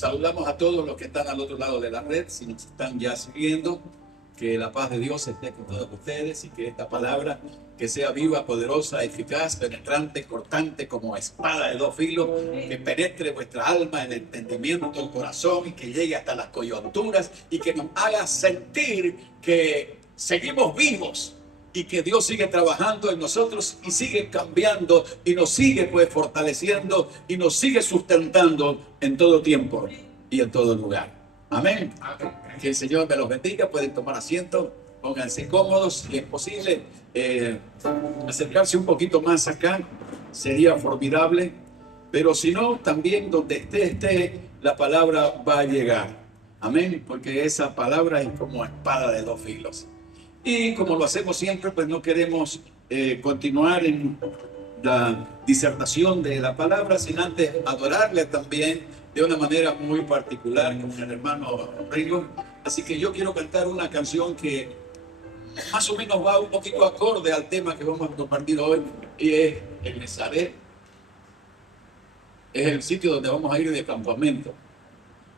Saludamos a todos los que están al otro lado de la red, si nos están ya siguiendo. Que la paz de Dios esté con todos ustedes y que esta palabra, que sea viva, poderosa, eficaz, penetrante, cortante, como espada de dos filos, que penetre vuestra alma, el entendimiento, el corazón, y que llegue hasta las coyunturas y que nos haga sentir que seguimos vivos y que Dios sigue trabajando en nosotros y sigue cambiando y nos sigue pues fortaleciendo y nos sigue sustentando en todo tiempo y en todo lugar. Amén. Que el Señor me los bendiga. Pueden tomar asiento, pónganse cómodos. Si es posible, acercarse un poquito más acá sería formidable. Pero si no, también donde esté, la palabra va a llegar. Amén. Porque esa palabra es como espada de dos filos. Y como lo hacemos siempre, pues no queremos continuar en la disertación de la palabra, sin antes adorarle también de una manera muy particular con el hermano Ringo. Así que yo quiero cantar una canción que más o menos va un poquito acorde al tema que vamos a compartir hoy, y es el Nazaret. Es el sitio donde vamos a ir de campamento,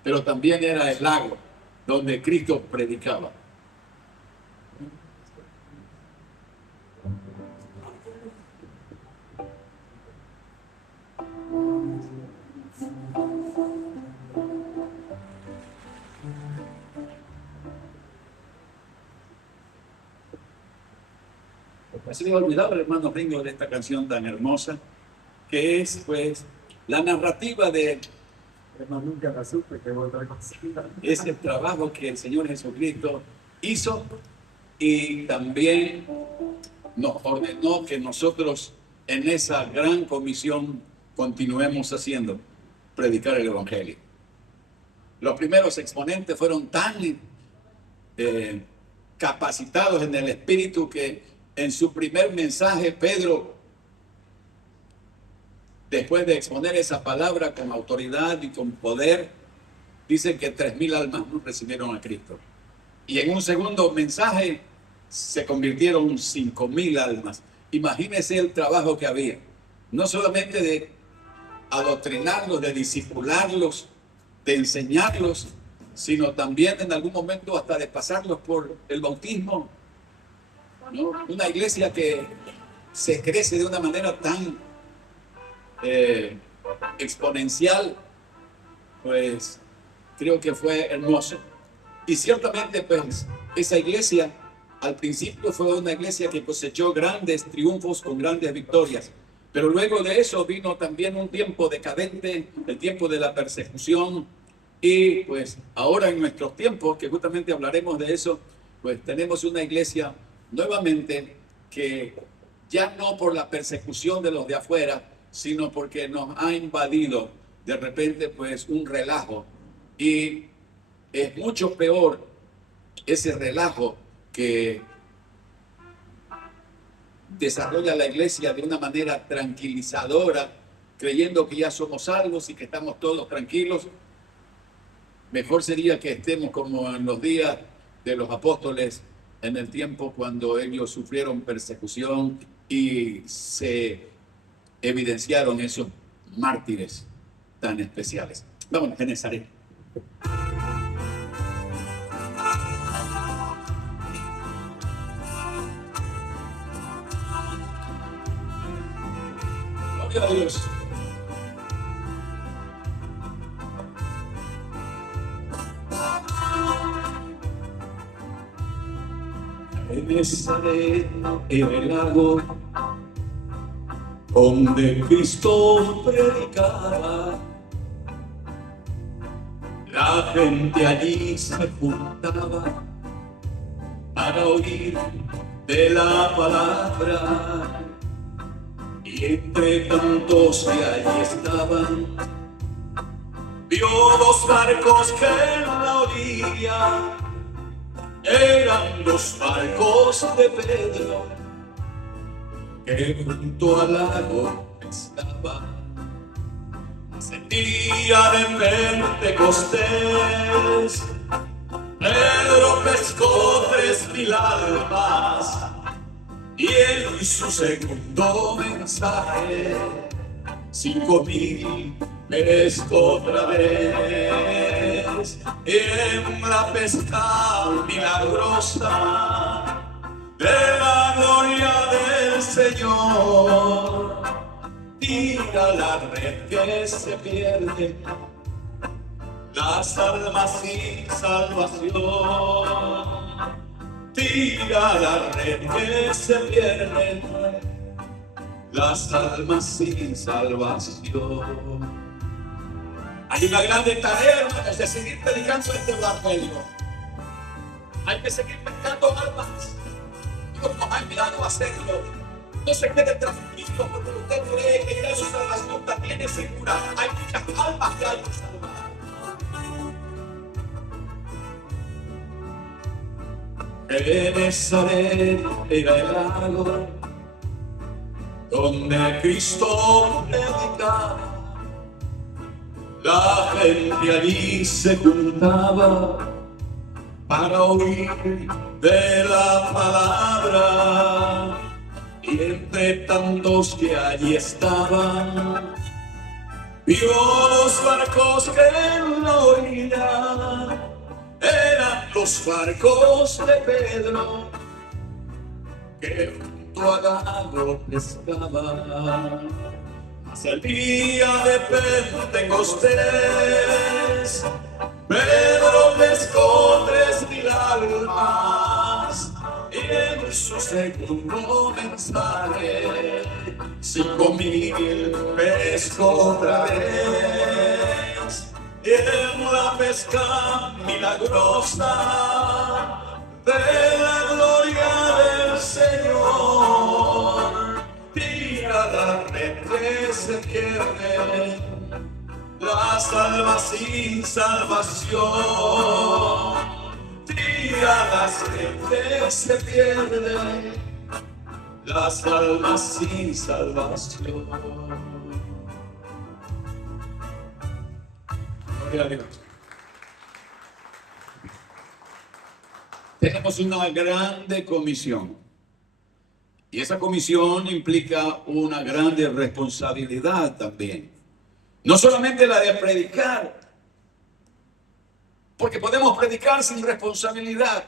pero también era el lago donde Cristo predicaba. Se me ha olvidado el hermano Ringo de esta canción tan hermosa, que es pues la narrativa de es el trabajo que el Señor Jesucristo hizo, y también nos ordenó que nosotros en esa gran comisión continuemos haciendo, predicar el Evangelio. Los primeros exponentes fueron tan capacitados en el Espíritu que en su primer mensaje, Pedro, después de exponer esa palabra con autoridad y con poder, dice que 3,000 almas no recibieron a Cristo. Y en un segundo mensaje se convirtieron 5,000 almas. Imagínense el trabajo que había. No solamente de adoctrinarlos, de discipularlos, de enseñarlos, sino también en algún momento hasta de pasarlos por el bautismo, ¿no? Una iglesia que se crece de una manera tan exponencial, pues creo que fue hermoso. Y ciertamente pues esa iglesia al principio fue una iglesia que cosechó grandes triunfos con grandes victorias, pero luego de eso vino también un tiempo decadente, el tiempo de la persecución, y pues ahora en nuestros tiempos, que justamente hablaremos de eso, pues tenemos una iglesia nuevamente que ya no por la persecución de los de afuera, sino porque nos ha invadido de repente pues un relajo, y es mucho peor ese relajo que desarrolla la iglesia de una manera tranquilizadora, creyendo que ya somos salvos y que estamos todos tranquilos. Mejor sería que estemos como en los días de los apóstoles, en el tiempo cuando ellos sufrieron persecución y se evidenciaron esos mártires tan especiales. Vamos a Nazaret. Gloria a Dios. En Nazaret, en el lago donde Cristo predicaba, la gente allí se juntaba para oír de la palabra, y entre tantos que allí estaban, vio 2 barcos que en la orilla eran los barcos de Pedro, que junto al lago estaba. El día de Pentecostés, Pedro pescó 3,000 almas, y en su segundo mensaje 5,000 pesco otra vez en la pesca milagrosa de la gloria del Señor. Tira la red que se pierde, las almas sin salvación. Tira la red que se pierde, las almas sin salvación. Hay una grande tarea, hermanos, de seguir predicando este evangelio. Hay que seguir pescando almas. Dios nos ha enviado a hacerlo. No se quede tranquilo porque usted cree que ya su salvación también es segura. Hay muchas almas que hay que salvar. En Nazaret era el lago donde Cristo predicaba. La gente allí se juntaba para oír de la palabra, y entre tantos que allí estaban, vio los barcos que en la orilla eran los barcos de Pedro, que junto al lago pescaban. Hacia el día de Pentecostés, Pedro pescó 3,000 almas, y en su segundo mensaje 5,000 pescó otra vez. Y en la pesca milagrosa de la gloria del Señor, tira la red que se pierde, las almas sin salvación. Tira las redes que se pierden, las almas sin salvación. Gloria a Dios. Tenemos una grande comisión. Y esa comisión implica una grande responsabilidad también. No solamente la de predicar, porque podemos predicar sin responsabilidad.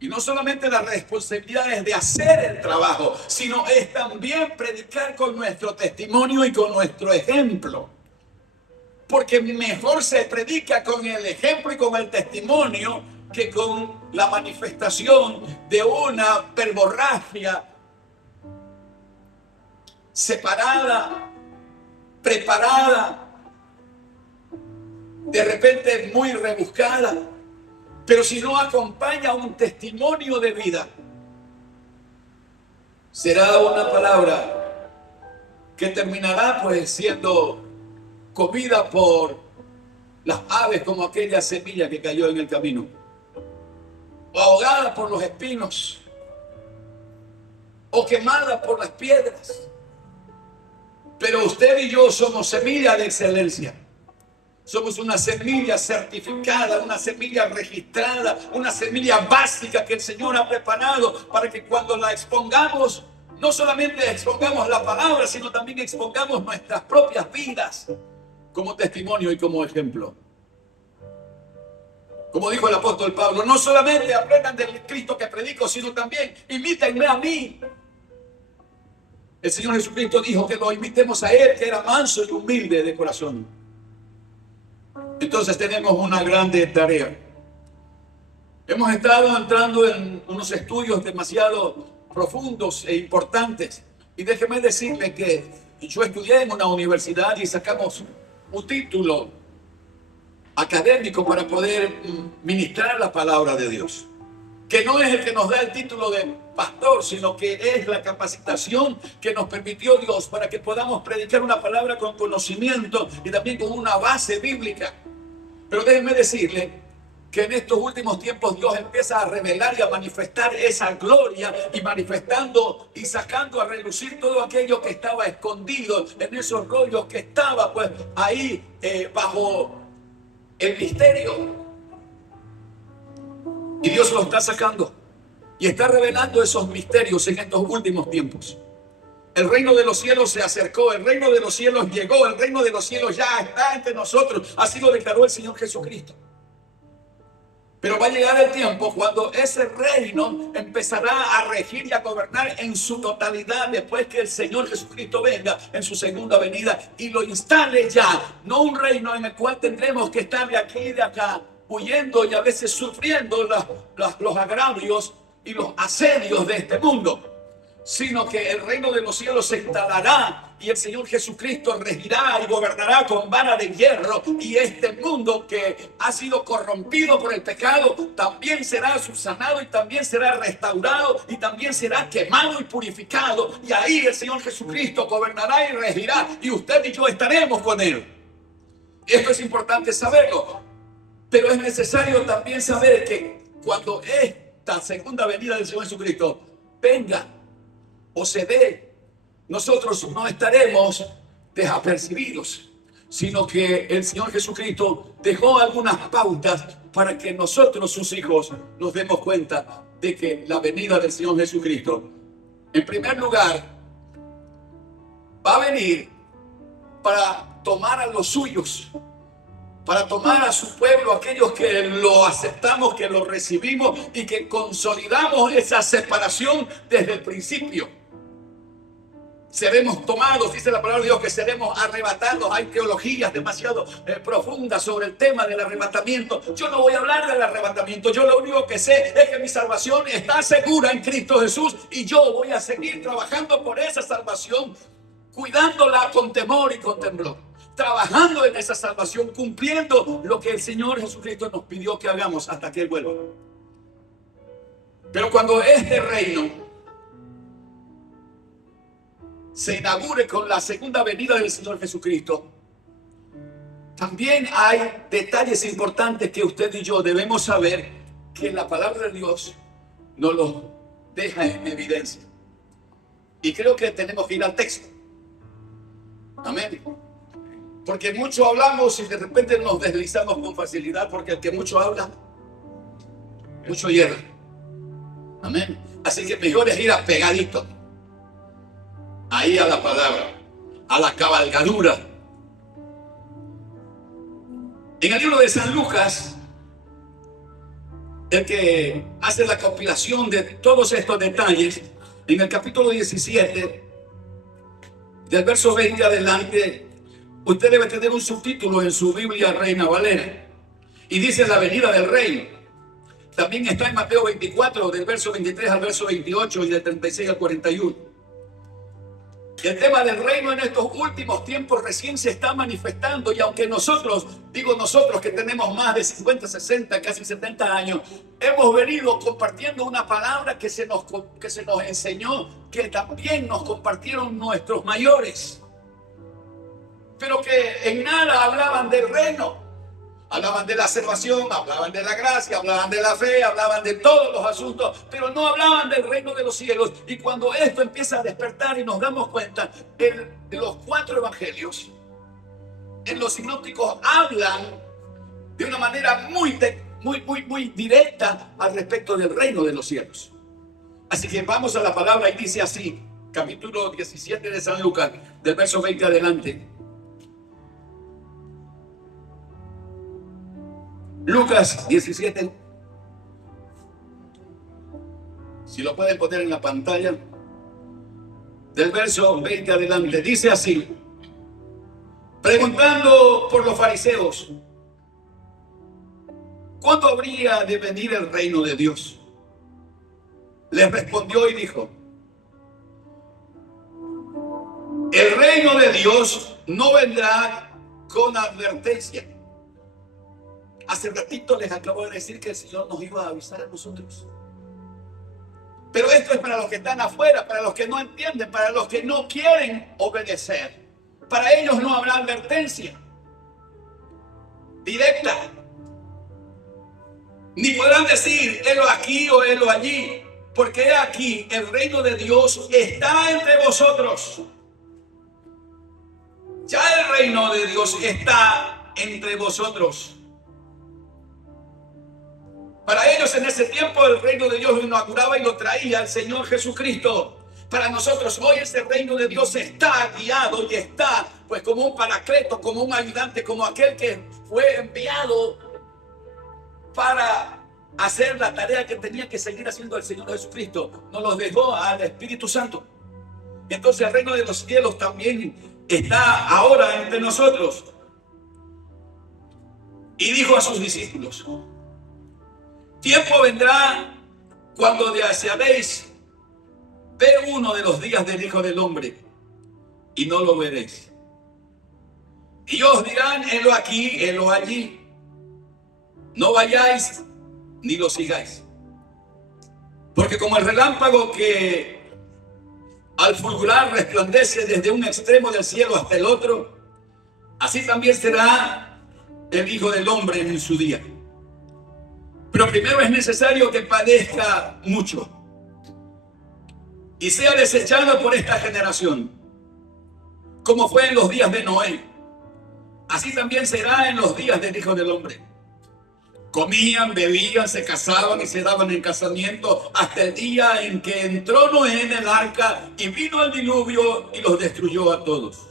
Y no solamente la responsabilidad es de hacer el trabajo, sino es también predicar con nuestro testimonio y con nuestro ejemplo. Porque mejor se predica con el ejemplo y con el testimonio que con la manifestación de una verborragia separada, preparada, de repente muy rebuscada, pero si no acompaña un testimonio de vida, será una palabra que terminará pues siendo comida por las aves, como aquella semilla que cayó en el camino, o ahogada por los espinos, o quemada por las piedras. Pero usted y yo somos semilla de excelencia. Somos una semilla certificada, una semilla registrada, una semilla básica que el Señor ha preparado para que cuando la expongamos, no solamente expongamos la palabra, sino también expongamos nuestras propias vidas como testimonio y como ejemplo. Como dijo el apóstol Pablo, no solamente aprendan del Cristo que predico, sino también imítenme a mí. El Señor Jesucristo dijo que lo imitemos a Él, que era manso y humilde de corazón. Entonces tenemos una grande tarea. Hemos estado entrando en unos estudios demasiado profundos e importantes. Y déjeme decirle que yo estudié en una universidad y sacamos un título académico para poder ministrar la palabra de Dios. Que no es el que nos da el título de pastor, sino que es la capacitación que nos permitió Dios para que podamos predicar una palabra con conocimiento y también con una base bíblica. Pero déjenme decirle que en estos últimos tiempos Dios empieza a revelar y a manifestar esa gloria, y manifestando y sacando a relucir todo aquello que estaba escondido en esos rollos que estaba pues ahí bajo el misterio. Y Dios lo está sacando y está revelando esos misterios en estos últimos tiempos. El reino de los cielos se acercó, el reino de los cielos llegó, el reino de los cielos ya está entre nosotros. Así lo declaró el Señor Jesucristo. Pero va a llegar el tiempo cuando ese reino empezará a regir y a gobernar en su totalidad después que el Señor Jesucristo venga en su segunda venida y lo instale ya. No un reino en el cual tendremos que estar de aquí y de acá, huyendo y a veces sufriendo los agravios y los asedios de este mundo, sino que el reino de los cielos se instalará y el Señor Jesucristo regirá y gobernará con vara de hierro, y este mundo que ha sido corrompido por el pecado también será subsanado y también será restaurado y también será quemado y purificado, y ahí el Señor Jesucristo gobernará y regirá y usted y yo estaremos con Él. Esto es importante saberlo, pero es necesario también saber que cuando esta segunda venida del Señor Jesucristo venga o se dé, nosotros no estaremos desapercibidos, sino que el Señor Jesucristo dejó algunas pautas para que nosotros, sus hijos, nos demos cuenta de que la venida del Señor Jesucristo, en primer lugar, va a venir para tomar a los suyos, para tomar a su pueblo, aquellos que lo aceptamos, que lo recibimos y que consolidamos esa separación desde el principio. Seremos tomados, dice la palabra de Dios, que seremos arrebatados. Hay teologías demasiado profundas sobre el tema del arrebatamiento. Yo no voy a hablar del arrebatamiento. Yo lo único que sé es que mi salvación está segura en Cristo Jesús y yo voy a seguir trabajando por esa salvación, cuidándola con temor y con temblor, trabajando en esa salvación, cumpliendo lo que el Señor Jesucristo nos pidió que hagamos hasta que Él vuelva. Pero cuando este reino se inaugure con la segunda venida del Señor Jesucristo, también hay detalles importantes que usted y yo debemos saber, que la palabra de Dios nos los deja en evidencia. Y creo que tenemos que ir al texto. Amén. Porque mucho hablamos y de repente nos deslizamos con facilidad, porque el que mucho habla, mucho hierra. Amén. Así que mejor es ir pegadito ahí a la palabra, a la cabalgadura. En el libro de San Lucas, el que hace la compilación de todos estos detalles, en el capítulo 17, del verso 20 adelante, usted debe tener un subtítulo en su Biblia Reina Valera, y dice la venida del Rey. También está en Mateo 24, del verso 23 al verso 28 y del 36 al 41. El tema del reino en estos últimos tiempos recién se está manifestando, y aunque nosotros, digo nosotros que tenemos más de 50, 60, casi 70 años, hemos venido compartiendo una palabra que se nos enseñó, que también nos compartieron nuestros mayores, pero que en nada hablaban del reino. Hablaban de la salvación, hablaban de la gracia, hablaban de la fe, hablaban de todos los asuntos, pero no hablaban del reino de los cielos. Y cuando esto empieza a despertar y nos damos cuenta, en los 4 evangelios, en los sinópticos, hablan de una manera muy directa al respecto del reino de los cielos. Así que vamos a la palabra, y dice así, capítulo 17 de San Lucas, del verso 20 adelante. Lucas 17, si lo pueden poner en la pantalla, del verso 20 adelante, dice así: preguntando por los fariseos, ¿cuándo habría de venir el reino de Dios? Les respondió y dijo: el reino de Dios no vendrá con advertencia. Hace ratito les acabo de decir que el Señor nos iba a avisar a nosotros. Pero esto es para los que están afuera, para los que no entienden, para los que no quieren obedecer. Para ellos no habrá advertencia directa. Ni podrán decir, helo aquí o helo allí, porque aquí el reino de Dios está entre vosotros. Ya el reino de Dios está entre vosotros. Para ellos en ese tiempo el reino de Dios lo inauguraba y lo traía el Señor Jesucristo. Para nosotros hoy ese reino de Dios está guiado y está pues como un paracleto, como un ayudante, como aquel que fue enviado para hacer la tarea que tenía que seguir haciendo el Señor Jesucristo. Nos los dejó al Espíritu Santo. Entonces el reino de los cielos también está ahora entre nosotros. Y dijo a sus discípulos: tiempo vendrá cuando desearéis ver uno de los días del Hijo del Hombre y no lo veréis. Y os dirán: helo aquí, helo allí. No vayáis ni lo sigáis. Porque como el relámpago que al fulgurar resplandece desde un extremo del cielo hasta el otro, así también será el Hijo del Hombre en su día. Pero primero es necesario que padezca mucho y sea desechado por esta generación. Como fue en los días de Noé, así también será en los días del Hijo del Hombre. Comían, bebían, se casaban y se daban en casamiento hasta el día en que entró Noé en el arca y vino el diluvio y los destruyó a todos.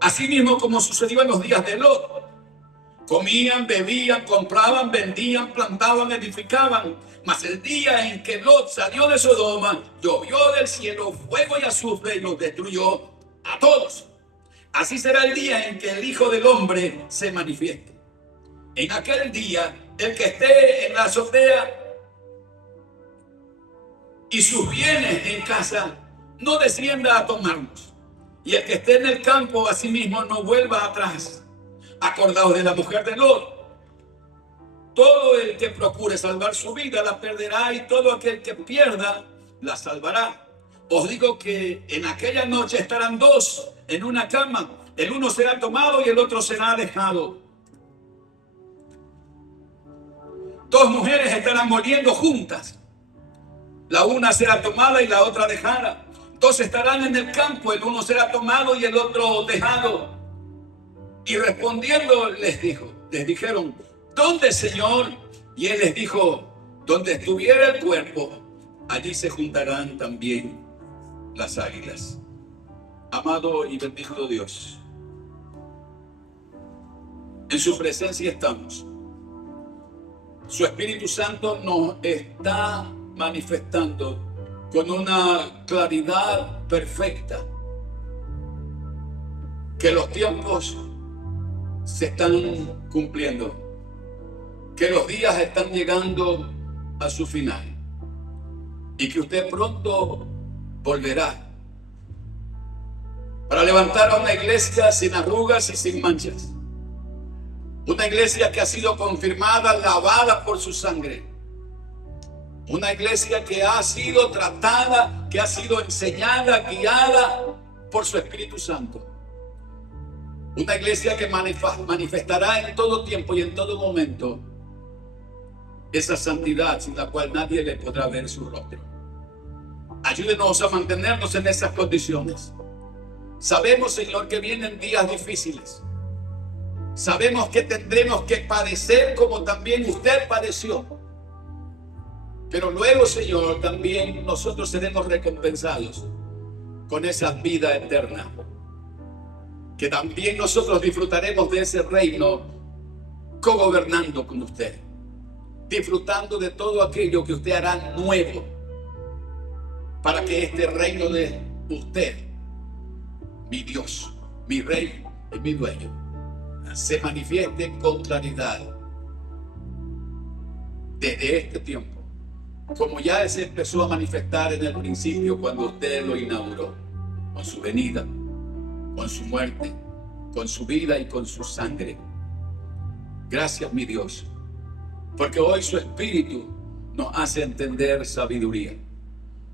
Asimismo como sucedió en los días de Lot. Comían, bebían, compraban, vendían, plantaban, edificaban. Mas el día en que Lot salió de Sodoma, llovió del cielo fuego y azufre y los destruyó a todos. Así será el día en que el Hijo del Hombre se manifieste. En aquel día, el que esté en la azotea y sus bienes en casa, no descienda a tomarlos. Y el que esté en el campo, asimismo, no vuelva atrás. Acordaos de la mujer de Lot. Todo el que procure salvar su vida la perderá, y todo aquel que pierda la salvará. Os digo que en aquella noche estarán dos en una cama. El uno será tomado y el otro será dejado. Dos mujeres estarán moliendo juntas. La una será tomada y la otra dejada. Dos estarán en el campo, el uno será tomado y el otro dejado. Y respondiendo les dijeron: ¿dónde, Señor? Y él les dijo: donde estuviera el cuerpo, allí se juntarán también las águilas. Amado y bendito Dios, en su presencia estamos. Su Espíritu Santo nos está manifestando con una claridad perfecta que los tiempos se están cumpliendo, que los días están llegando a su final y que usted pronto volverá para levantar a una iglesia sin arrugas y sin manchas. Una iglesia que ha sido confirmada, lavada por su sangre. Una iglesia que ha sido tratada, que ha sido enseñada, guiada por su Espíritu Santo. Una iglesia que manifestará en todo tiempo y en todo momento esa santidad sin la cual nadie le podrá ver su rostro. Ayúdenos a mantenernos en esas condiciones. Sabemos, Señor, que vienen días difíciles. Sabemos que tendremos que padecer como también usted padeció. Pero luego, Señor, también nosotros seremos recompensados con esa vida eterna. Que también nosotros disfrutaremos de ese reino cogobernando con usted. Disfrutando de todo aquello que usted hará nuevo. Para que este reino de usted, mi Dios, mi Rey y mi Dueño, se manifieste con claridad desde este tiempo, como ya se empezó a manifestar en el principio cuando usted lo inauguró, con su venida, con su muerte, con su vida y con su sangre. Gracias, mi Dios, porque hoy su Espíritu nos hace entender sabiduría,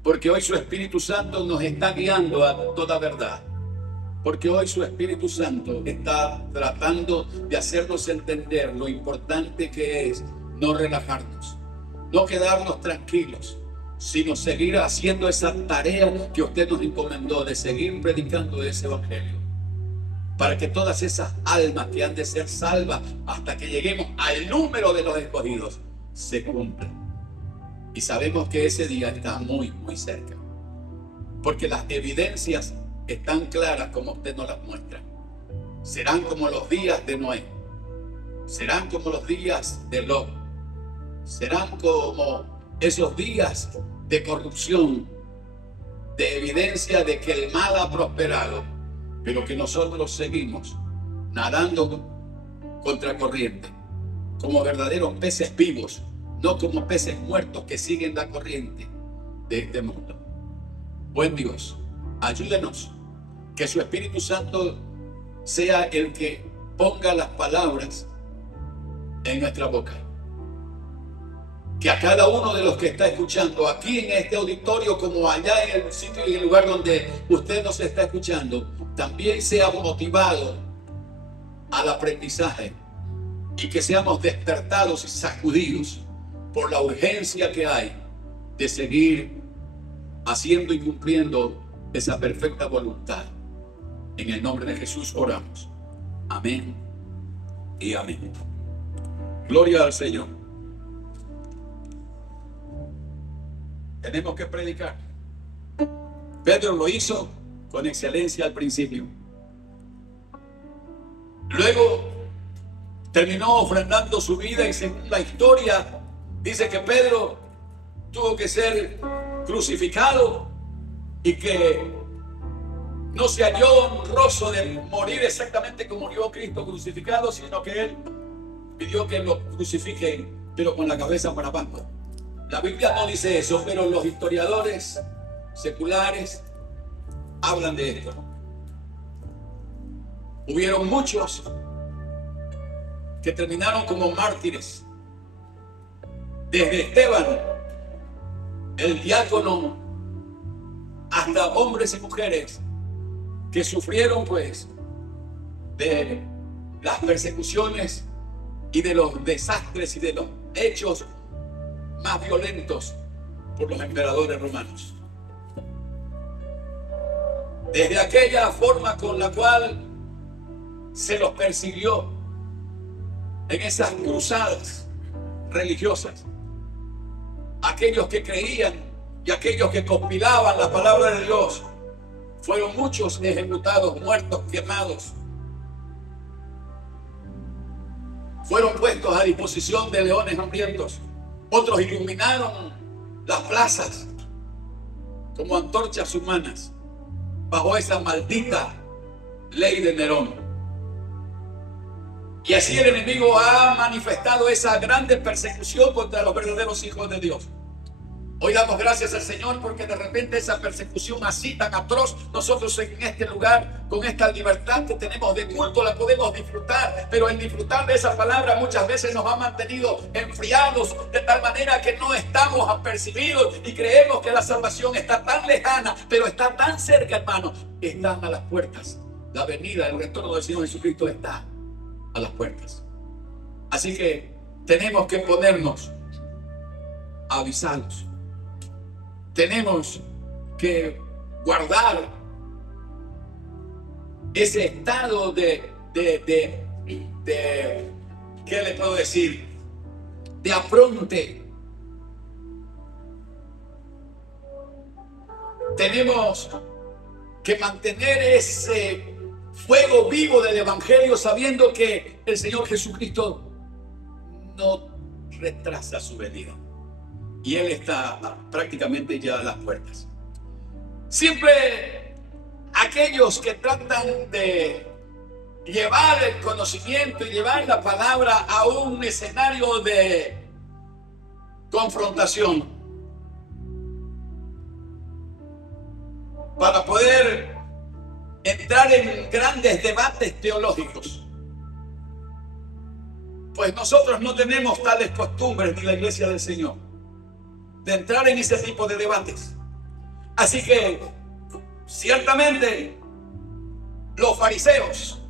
porque hoy su Espíritu Santo nos está guiando a toda verdad. Porque hoy su Espíritu Santo está tratando de hacernos entender lo importante que es no relajarnos, no quedarnos tranquilos, sino seguir haciendo esa tarea que usted nos encomendó de seguir predicando ese Evangelio. Para que todas esas almas que han de ser salvas hasta que lleguemos al número de los escogidos se cumplan. Y sabemos que ese día está muy, muy cerca. porque las evidencias están claras como usted nos las muestra. Serán como los días de Noé, serán como los días de Lot, serán como esos días de corrupción, de evidencia de que el mal ha prosperado, pero que nosotros seguimos nadando contra corriente, como verdaderos peces vivos, no como peces muertos que siguen la corriente de este mundo. Buen Dios, ayúdenos, que su Espíritu Santo sea el que ponga las palabras en nuestra boca. Que a cada uno de los que está escuchando aquí en este auditorio, como allá en el sitio y el lugar donde usted nos está escuchando, también sea motivado al aprendizaje y que seamos despertados y sacudidos por la urgencia que hay de seguir haciendo y cumpliendo esa perfecta voluntad. En el nombre de Jesús oramos. Amén y amén. Gloria al Señor. Tenemos que predicar. Pedro lo hizo con excelencia al principio. Luego terminó ofrendando su vida y según la historia dice que Pedro tuvo que ser crucificado y que no se halló honroso de morir exactamente como murió Cristo crucificado, sino que él pidió que lo crucifiquen, pero con la cabeza para abajo. La Biblia no dice eso, pero los historiadores seculares hablan de esto. Hubieron muchos que terminaron como mártires, desde Esteban, el diácono, hasta hombres y mujeres que sufrieron pues de las persecuciones y de los desastres y de los hechos más violentos por los emperadores romanos. Desde aquella forma con la cual se los persiguió en esas cruzadas religiosas, aquellos que creían y aquellos que compilaban la palabra de Dios, fueron muchos ejecutados, muertos, quemados. Fueron puestos a disposición de leones hambrientos. Otros iluminaron las plazas como antorchas humanas bajo esa maldita ley de Nerón. Y así el enemigo ha manifestado esa grande persecución contra los verdaderos hijos de Dios. Hoy damos gracias al Señor porque de repente esa persecución así tan atroz, nosotros en este lugar, con esta libertad que tenemos de culto, la podemos disfrutar, pero el disfrutar de esa palabra muchas veces nos ha mantenido enfriados de tal manera que no estamos apercibidos y creemos que la salvación está tan lejana, pero está tan cerca, hermano. Están a las puertas. La venida, el retorno del Señor Jesucristo está a las puertas. Así que tenemos que ponernos avisados. Tenemos que guardar ese estado de ¿qué le puedo decir? De apronte. Tenemos que mantener ese fuego vivo del Evangelio, sabiendo que el Señor Jesucristo no retrasa su venida. Y Él está prácticamente ya a las puertas. Siempre aquellos que tratan de llevar el conocimiento y llevar la palabra a un escenario de confrontación para poder entrar en grandes debates teológicos. Pues nosotros no tenemos tales costumbres ni la Iglesia del Señor de entrar en ese tipo de debates. Así que ciertamente los fariseos,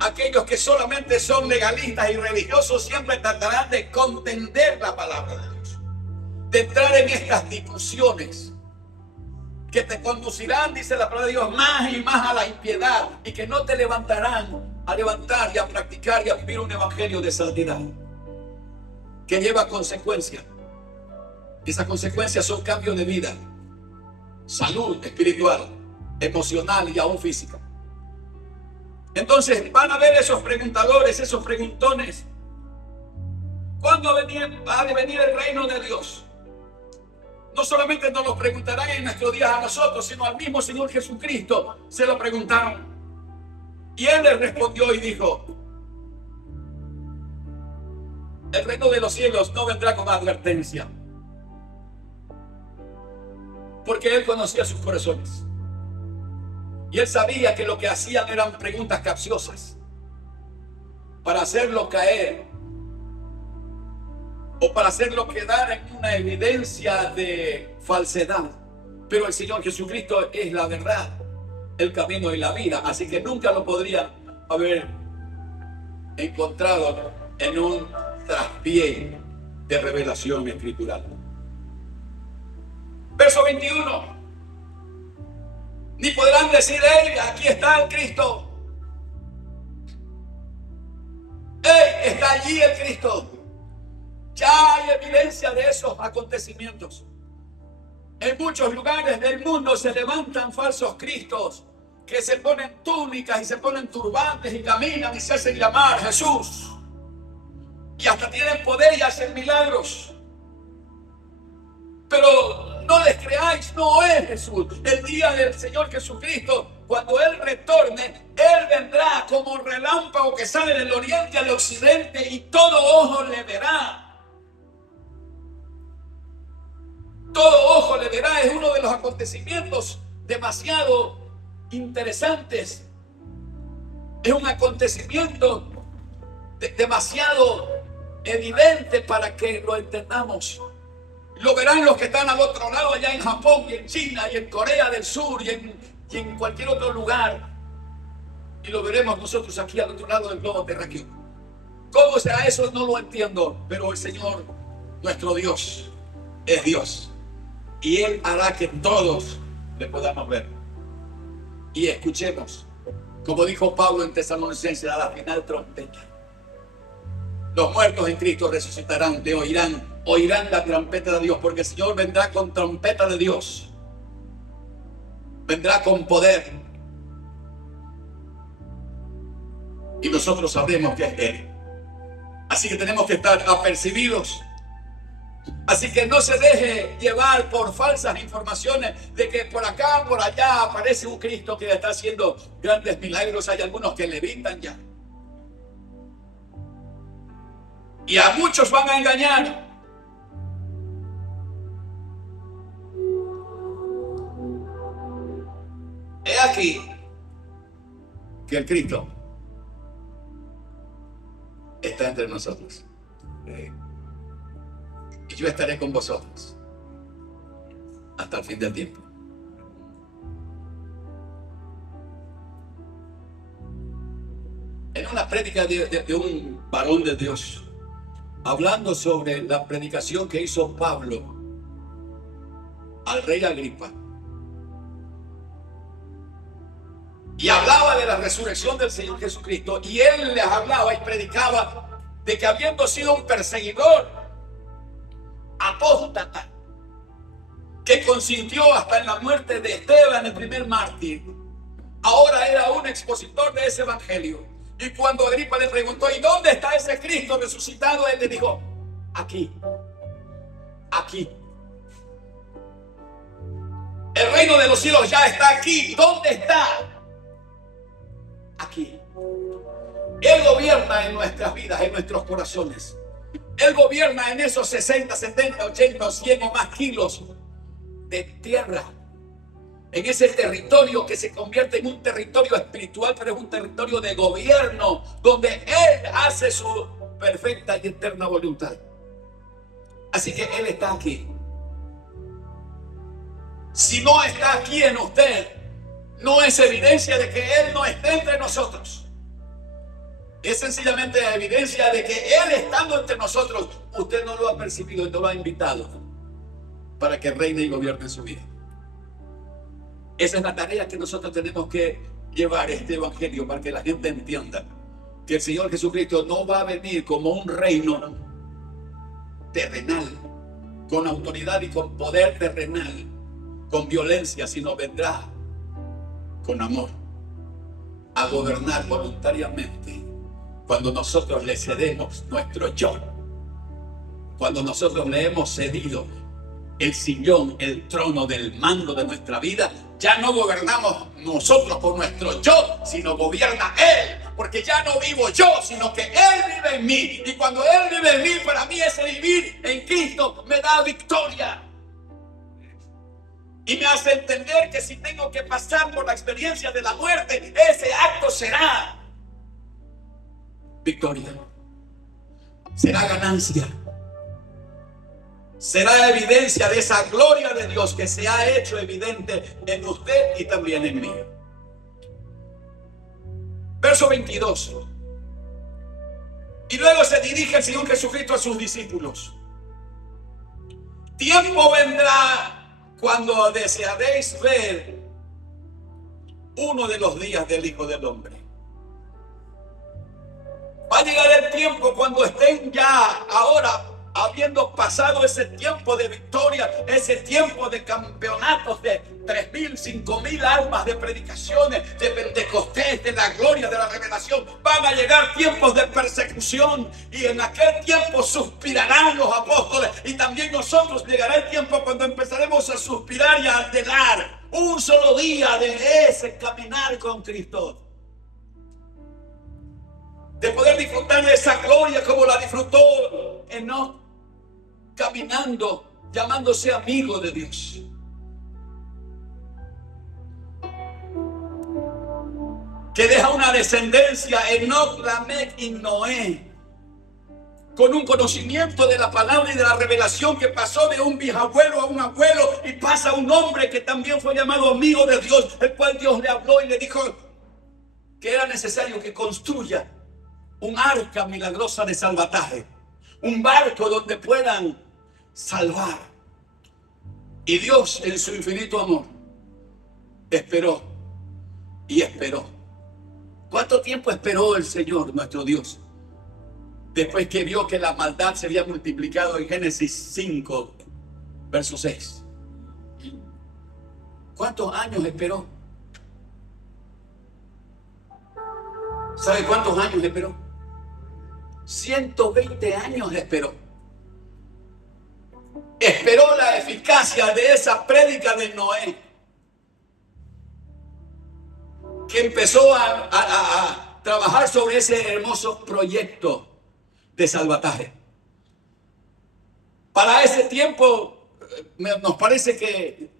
aquellos que solamente son legalistas y religiosos, siempre tratarán de contender la palabra de Dios, de entrar en estas discusiones que te conducirán, dice la palabra de Dios, más y más a la impiedad, y que no te levantarán a levantar y a practicar y a vivir un evangelio de santidad que lleva consecuencias. Esas consecuencias son cambios de vida, salud espiritual, emocional y aún física. Entonces van a ver esos preguntadores, esos preguntones. ¿Cuándo va a venir el reino de Dios? No solamente nos lo preguntarán en nuestros días a nosotros, sino al mismo Señor Jesucristo se lo preguntaron. Y Él les respondió y dijo: el reino de los cielos no vendrá con advertencia, porque Él conocía sus corazones. Y Él sabía que lo que hacían eran preguntas capciosas para hacerlo caer o para hacerlo quedar en una evidencia de falsedad. Pero el Señor Jesucristo es la verdad, el camino y la vida, así que nunca lo podrían haber encontrado en un traspié de revelación escritural. Verso 21. Ni podrán decir: hey, aquí está el Cristo. Hey, está allí el Cristo. Ya hay evidencia de esos acontecimientos. En muchos lugares del mundo se levantan falsos cristos que se ponen túnicas y se ponen turbantes y caminan y se hacen llamar Jesús. Y hasta tienen poder y hacen milagros. Pero no les creáis, no es Jesús. El día del Señor Jesucristo, cuando Él retorne, Él vendrá como relámpago que sale del oriente al occidente y todo ojo le verá. Todo ojo le verá. Es uno de los acontecimientos demasiado interesantes. Es un acontecimiento demasiado evidente para que lo entendamos. Lo verán los que están al otro lado, allá en Japón y en China y en Corea del Sur y en cualquier otro lugar. Y lo veremos nosotros aquí al otro lado del globo terráqueo. ¿Cómo será eso? No lo entiendo. Pero el Señor, nuestro Dios, es Dios. Y Él hará que todos le podamos ver. Y escuchemos, como dijo Pablo en Tesalonicenses, a la final trompeta. Los muertos en Cristo resucitarán, te oirán la trompeta de Dios, porque el Señor vendrá con trompeta de Dios. Vendrá con poder. Y nosotros sabremos que es Él. Así que tenemos que estar apercibidos. Así que no se deje llevar por falsas informaciones de que por acá, por allá aparece un Cristo que está haciendo grandes milagros. Hay algunos que levitan ya. Y a muchos van a engañar. He aquí que el Cristo está entre nosotros. Y yo estaré con vosotros hasta el fin del tiempo. En una prédica de un varón de Dios, hablando sobre la predicación que hizo Pablo al rey Agripa, y hablaba de la resurrección del Señor Jesucristo, y él les hablaba y predicaba de que habiendo sido un perseguidor apóstata, que consintió hasta en la muerte de Esteban, el primer mártir, ahora era un expositor de ese evangelio. Y cuando Agripa le preguntó: ¿y dónde está ese Cristo resucitado? Él le dijo: aquí, aquí. El reino de los cielos ya está aquí. ¿Dónde está? Aquí. Él gobierna en nuestras vidas, en nuestros corazones. Él gobierna en esos 60, 70, 80, 100 o más kilos de tierra. En ese territorio que se convierte en un territorio espiritual, pero es un territorio de gobierno, donde Él hace su perfecta y eterna voluntad. Así que Él está aquí. Si no está aquí en usted, no es evidencia de que Él no esté entre nosotros. Es sencillamente evidencia de que Él estando entre nosotros, usted no lo ha percibido y no lo ha invitado para que reine y gobierne su vida. Esa es la tarea que nosotros tenemos que llevar este evangelio, para que la gente entienda que el Señor Jesucristo no va a venir como un reino terrenal, con autoridad y con poder terrenal, con violencia, sino vendrá con amor a gobernar voluntariamente. Cuando nosotros le cedemos nuestro yo, cuando nosotros le hemos cedido el sillón, el trono del mando de nuestra vida, ya no gobernamos nosotros por nuestro yo, sino gobierna Él, porque ya no vivo yo, sino que Él vive en mí. Y cuando Él vive en mí, para mí ese vivir en Cristo me da victoria. Y me hace entender que si tengo que pasar por la experiencia de la muerte, ese acto será victoria, será ganancia, será evidencia de esa gloria de Dios que se ha hecho evidente en usted y también en mí. Verso 22. Y luego se dirige el Señor Jesucristo a sus discípulos. Tiempo vendrá cuando desearéis ver uno de los días del Hijo del Hombre. Va a llegar el tiempo cuando estén ya ahora, habiendo pasado ese tiempo de victoria, ese tiempo de campeonatos de 3,000, 5,000 almas, de predicaciones, de Pentecostés, de la gloria, de la revelación. Van a llegar tiempos de persecución y en aquel tiempo suspirarán los apóstoles, y también nosotros llegará el tiempo cuando empezaremos a suspirar y a anhelar un solo día de ese caminar con Cristo, de poder disfrutar de esa gloria como la disfrutó Enoc, caminando, llamándose amigo de Dios. Que deja una descendencia, Enoc, Lamec y Noé, con un conocimiento de la palabra y de la revelación, que pasó de un bisabuelo a un abuelo y pasa a un hombre que también fue llamado amigo de Dios, el cual Dios le habló y le dijo que era necesario que construya un arca milagrosa de salvataje, un barco donde puedan salvar. Y Dios, en su infinito amor, esperó y esperó. ¿Cuánto tiempo esperó el Señor, nuestro Dios? Después que vio que la maldad se había multiplicado en Génesis 5, verso 6. ¿Cuántos años esperó? ¿Sabe cuántos años esperó? 120 años esperó. Esperó la eficacia de esa prédica de Noé, que empezó a trabajar sobre ese hermoso proyecto de salvataje. Para ese tiempo nos parece que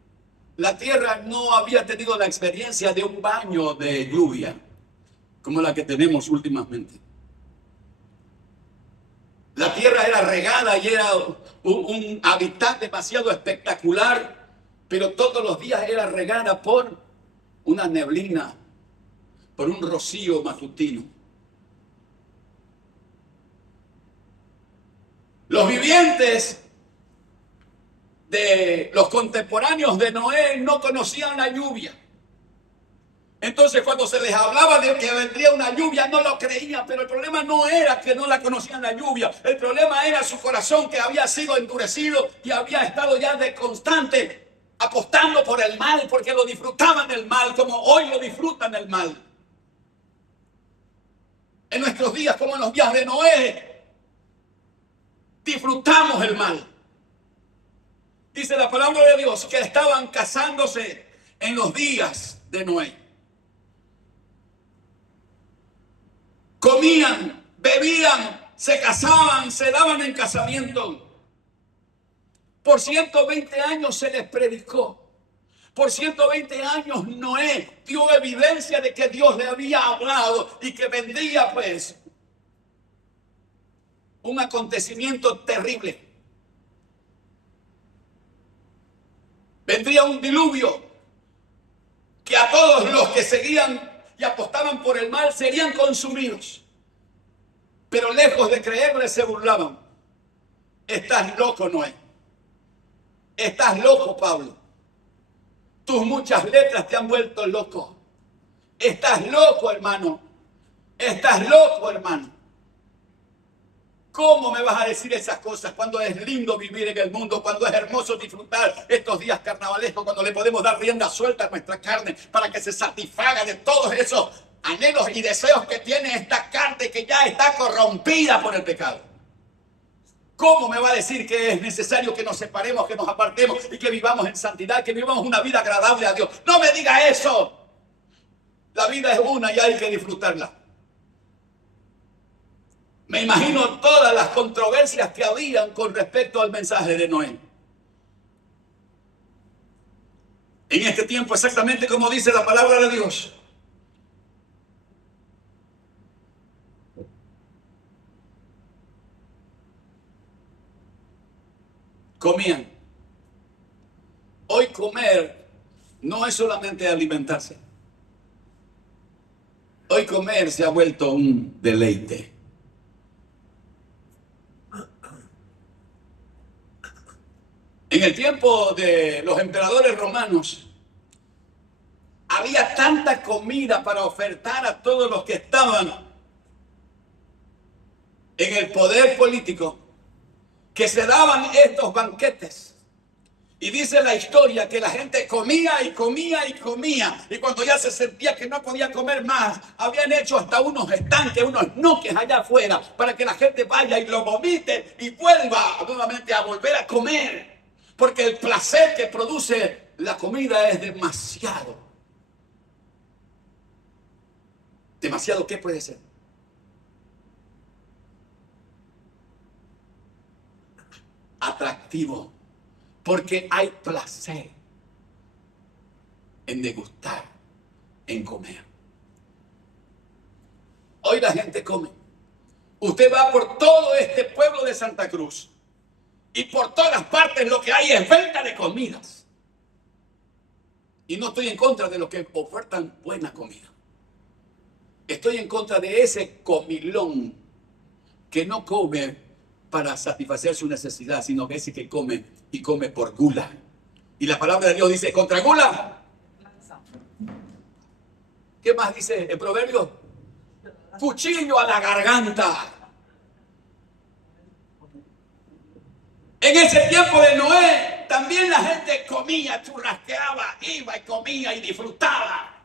la tierra no había tenido la experiencia de un baño de lluvia como la que tenemos últimamente. La tierra era regada y era un hábitat demasiado espectacular, pero todos los días era regada por una neblina, por un rocío matutino. Los vivientes de los contemporáneos de Noé no conocían la lluvia. Entonces, cuando se les hablaba de que vendría una lluvia, no lo creían. Pero el problema no era que no la conocían la lluvia. El problema era su corazón, que había sido endurecido y había estado ya de constante apostando por el mal, porque lo disfrutaban el mal como hoy lo disfrutan el mal. En nuestros días, como en los días de Noé, disfrutamos el mal. Dice la palabra de Dios que estaban casándose en los días de Noé. Comían, bebían, se casaban, se daban en casamiento. Por 120 años se les predicó. Por 120 años Noé dio evidencia de que Dios le había hablado y que vendría pues un acontecimiento terrible. Vendría un diluvio que a todos los que seguían y apostaban por el mal serían consumidos. Pero lejos de creerle se burlaban. Estás loco, Noé. Estás loco, Pablo. Tus muchas letras te han vuelto loco. Estás loco, hermano. Estás loco, hermano. ¿Cómo me vas a decir esas cosas cuando es lindo vivir en el mundo, cuando es hermoso disfrutar estos días carnavalescos, cuando le podemos dar rienda suelta a nuestra carne para que se satisfaga de todos esos anhelos y deseos que tiene esta carne que ya está corrompida por el pecado? ¿Cómo me va a decir que es necesario que nos separemos, que nos apartemos y que vivamos en santidad, que vivamos una vida agradable a Dios? No me diga eso. La vida es una y hay que disfrutarla. Me imagino todas las controversias que habían con respecto al mensaje de Noé. En este tiempo, exactamente como dice la palabra de Dios. Comían. Hoy comer no es solamente alimentarse. Hoy comer se ha vuelto un deleite. En el tiempo de los emperadores romanos, había tanta comida para ofertar a todos los que estaban en el poder político, que se daban estos banquetes. Y dice la historia que la gente comía y comía y comía. Y cuando ya se sentía que no podía comer más, habían hecho hasta unos estanques, unos nuques allá afuera, para que la gente vaya y lo vomite y vuelva nuevamente a volver a comer. Porque el placer que produce la comida es demasiado. ¿Demasiado qué puede ser? Atractivo. Porque hay placer en degustar, en comer. Hoy la gente come. Usted va por todo este pueblo de Santa Cruz y por todas partes lo que hay es venta de comidas. Y no estoy en contra de los que ofertan buena comida. Estoy en contra de ese comilón que no come para satisfacer su necesidad, sino que ese que come y come por gula. Y la palabra de Dios dice, contra gula. ¿Qué más dice el proverbio? Cuchillo a la garganta. En ese tiempo de Noé, también la gente comía, churrasqueaba, iba y comía y disfrutaba.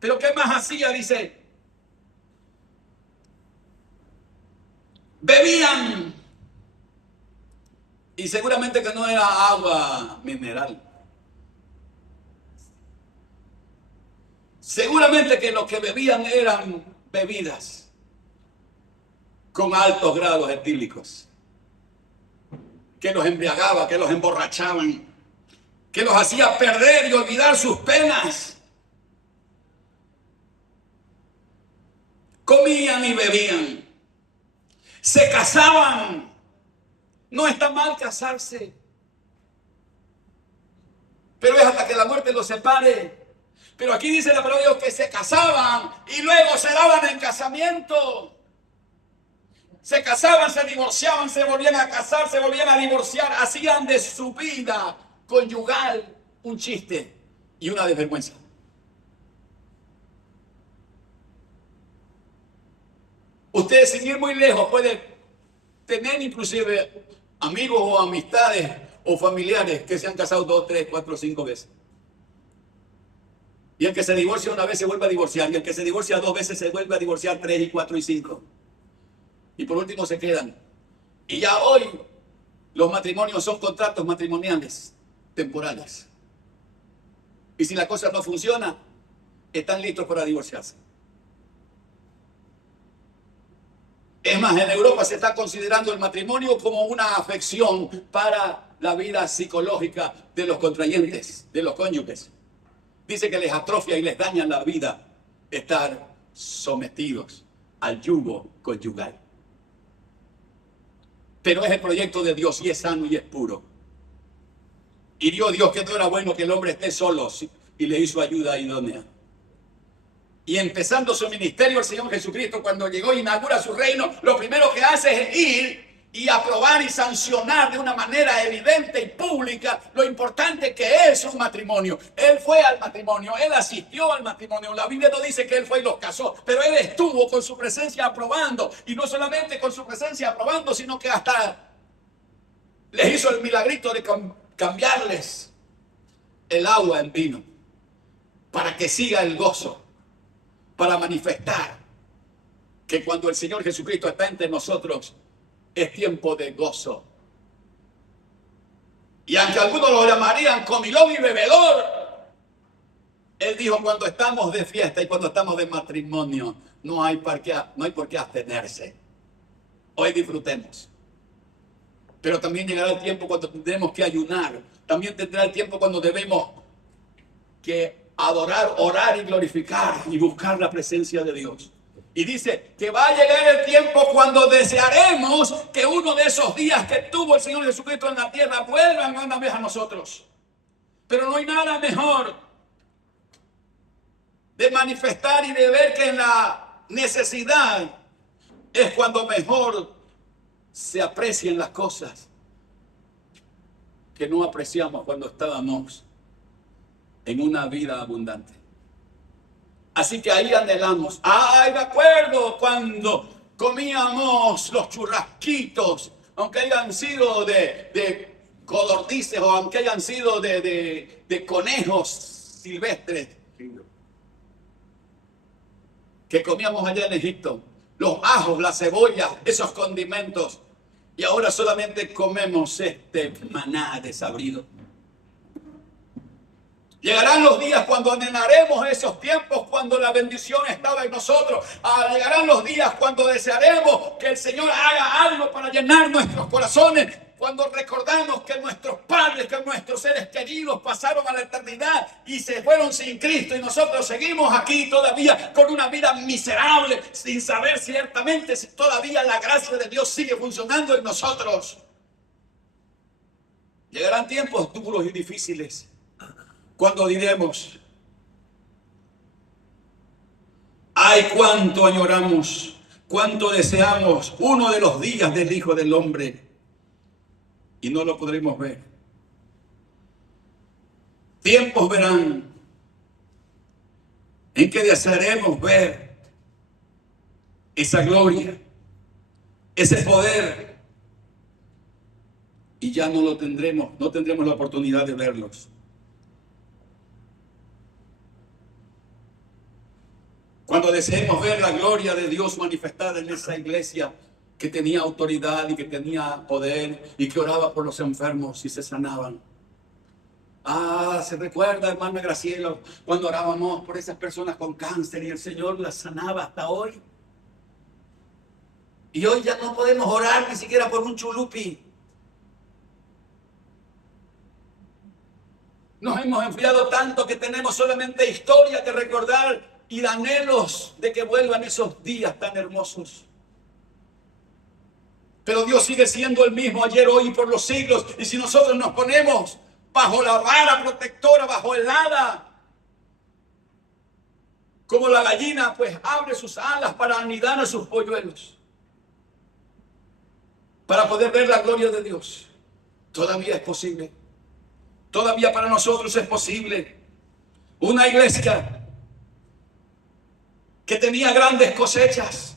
Pero ¿qué más hacía? Dice, bebían. Y seguramente que no era agua mineral. Seguramente que lo que bebían eran bebidas con altos grados etílicos, que los embriagaba, que los emborrachaban, que los hacía perder y olvidar sus penas. Comían y bebían. Se casaban. No está mal casarse, pero es hasta que la muerte los separe. Pero aquí dice la palabra de Dios que se casaban y luego se daban en casamiento. Se casaban, se divorciaban, se volvían a casar, se volvían a divorciar. Hacían de su vida conyugal un chiste y una desvergüenza. Usted, sin ir muy lejos, puede tener inclusive amigos o amistades o familiares que se han casado 2, 3, 4, 5 veces. Y el que se divorcia una vez se vuelve a divorciar. Y el que se divorcia 2 veces se vuelve a divorciar 3 y 4 y 5. Y por último se quedan. Y ya hoy los matrimonios son contratos matrimoniales temporales. Y si la cosa no funciona, están listos para divorciarse. Es más, en Europa se está considerando el matrimonio como una afección para la vida psicológica de los contrayentes, de los cónyuges. Dice que les atrofia y les daña la vida estar sometidos al yugo conyugal. Pero es el proyecto de Dios y es sano y es puro. Y Dios que no era bueno que el hombre esté solo y le hizo ayuda idónea. Y empezando su ministerio, el Señor Jesucristo, cuando llegó e inaugura su reino, lo primero que hace es ir y aprobar y sancionar de una manera evidente y pública lo importante que es un matrimonio. Él fue al matrimonio, él asistió al matrimonio. La Biblia no dice que él fue y los casó, pero él estuvo con su presencia aprobando, y no solamente con su presencia aprobando, sino que hasta les hizo el milagrito de cambiarles el agua en vino, para que siga el gozo, para manifestar que cuando el Señor Jesucristo está entre nosotros, es tiempo de gozo. Y aunque algunos lo llamarían comilón y bebedor, Él dijo: cuando estamos de fiesta y cuando estamos de matrimonio, no hay por qué abstenerse. Hoy disfrutemos. Pero también llegará el tiempo cuando tendremos que ayunar. También tendrá el tiempo cuando debemos que adorar, orar y glorificar y buscar la presencia de Dios. Y dice que va a llegar el tiempo cuando desearemos que uno de esos días que tuvo el Señor Jesucristo en la tierra vuelvan una vez a nosotros. Pero no hay nada mejor de manifestar y de ver que en la necesidad es cuando mejor se aprecian las cosas que no apreciamos cuando estábamos en una vida abundante. Así que ahí anhelamos. Ay, me acuerdo cuando comíamos los churrasquitos, aunque hayan sido de codornices o aunque hayan sido de conejos silvestres, que comíamos allá en Egipto. Los ajos, la cebolla, esos condimentos. Y ahora solamente comemos este maná desabrido. Llegarán los días cuando anhelaremos esos tiempos cuando la bendición estaba en nosotros. Llegarán los días cuando desearemos que el Señor haga algo para llenar nuestros corazones. Cuando recordamos que nuestros padres, que nuestros seres queridos pasaron a la eternidad y se fueron sin Cristo, y nosotros seguimos aquí todavía con una vida miserable, sin saber ciertamente si todavía la gracia de Dios sigue funcionando en nosotros. Llegarán tiempos duros y difíciles cuando diremos: ay, cuánto añoramos, cuánto deseamos uno de los días del Hijo del Hombre, y no lo podremos ver. Tiempos verán en que desearemos ver esa gloria, ese poder, y ya no lo tendremos, no tendremos la oportunidad de verlos. Cuando deseemos ver la gloria de Dios manifestada en esa iglesia que tenía autoridad y que tenía poder y que oraba por los enfermos y se sanaban. Se recuerda, hermana Graciela, cuando orábamos por esas personas con cáncer y el Señor las sanaba hasta hoy. Y hoy ya no podemos orar ni siquiera por un chulupi. Nos hemos enfriado tanto que tenemos solamente historia que recordar y anhelos de que vuelvan esos días tan hermosos. Pero Dios sigue siendo el mismo ayer, hoy y por los siglos. Y si nosotros nos ponemos bajo la vara protectora, bajo el hada, como la gallina, pues abre sus alas para anidar a sus polluelos, para poder ver la gloria de Dios. Todavía es posible. Todavía para nosotros es posible. Una iglesia que tenía grandes cosechas.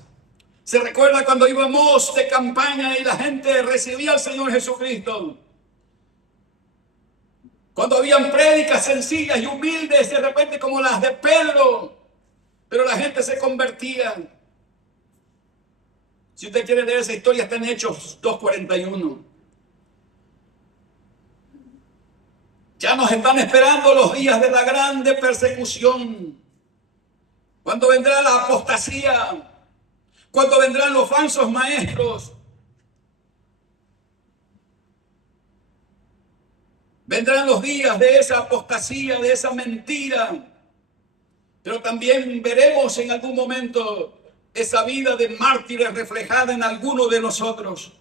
Se recuerda cuando íbamos de campaña y la gente recibía al Señor Jesucristo. Cuando habían prédicas sencillas y humildes, de repente como las de Pedro, pero la gente se convertía. Si usted quiere leer esa historia, está en Hechos 2:41. Ya nos están esperando los días de la grande persecución, cuando vendrá la apostasía, cuando vendrán los falsos maestros. Vendrán los días de esa apostasía, de esa mentira. Pero también veremos en algún momento esa vida de mártires reflejada en alguno de nosotros.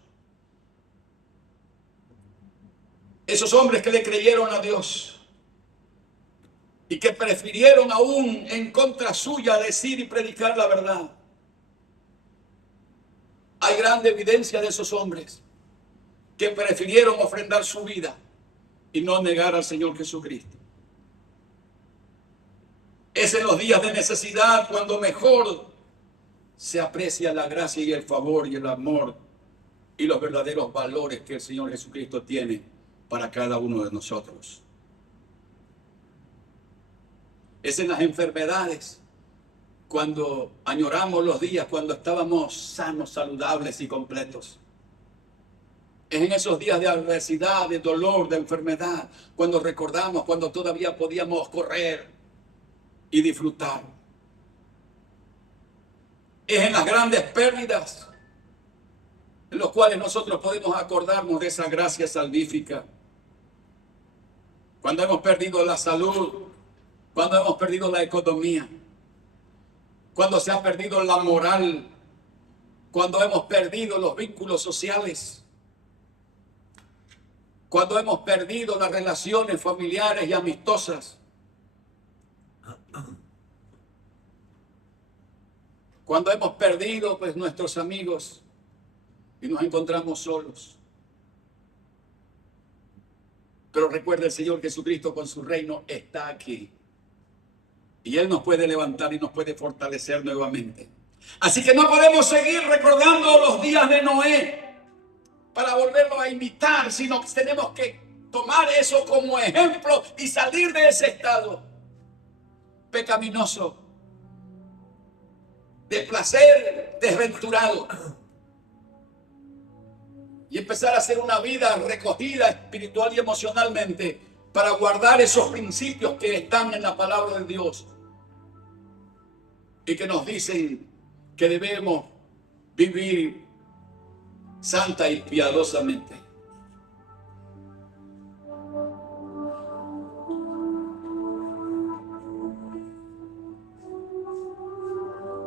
Esos hombres que le creyeron a Dios y que prefirieron aún en contra suya decir y predicar la verdad. Hay grande evidencia de esos hombres. que prefirieron ofrendar su vida y no negar al Señor Jesucristo. Es en los días de necesidad cuando mejor se aprecia la gracia y el favor y el amor y los verdaderos valores que el Señor Jesucristo tiene para cada uno de nosotros. Es en las enfermedades cuando añoramos los días cuando estábamos sanos, saludables y completos. Es en esos días de adversidad, de dolor, de enfermedad, cuando recordamos cuando todavía podíamos correr y disfrutar. Es en las grandes pérdidas en los cuales nosotros podemos acordarnos de esa gracia salvífica. Cuando hemos perdido la salud, cuando hemos perdido la economía, cuando se ha perdido la moral, cuando hemos perdido los vínculos sociales, cuando hemos perdido las relaciones familiares y amistosas, cuando hemos perdido pues nuestros amigos y nos encontramos solos. Pero recuerda, el Señor Jesucristo con su reino está aquí. Y Él nos puede levantar y nos puede fortalecer nuevamente. Así que no podemos seguir recordando los días de Noé para volverlo a imitar, sino que tenemos que tomar eso como ejemplo y salir de ese estado pecaminoso, de placer desventurado, y empezar a hacer una vida recogida espiritual y emocionalmente para guardar esos principios que están en la palabra de Dios y que nos dicen que debemos vivir santa y piadosamente.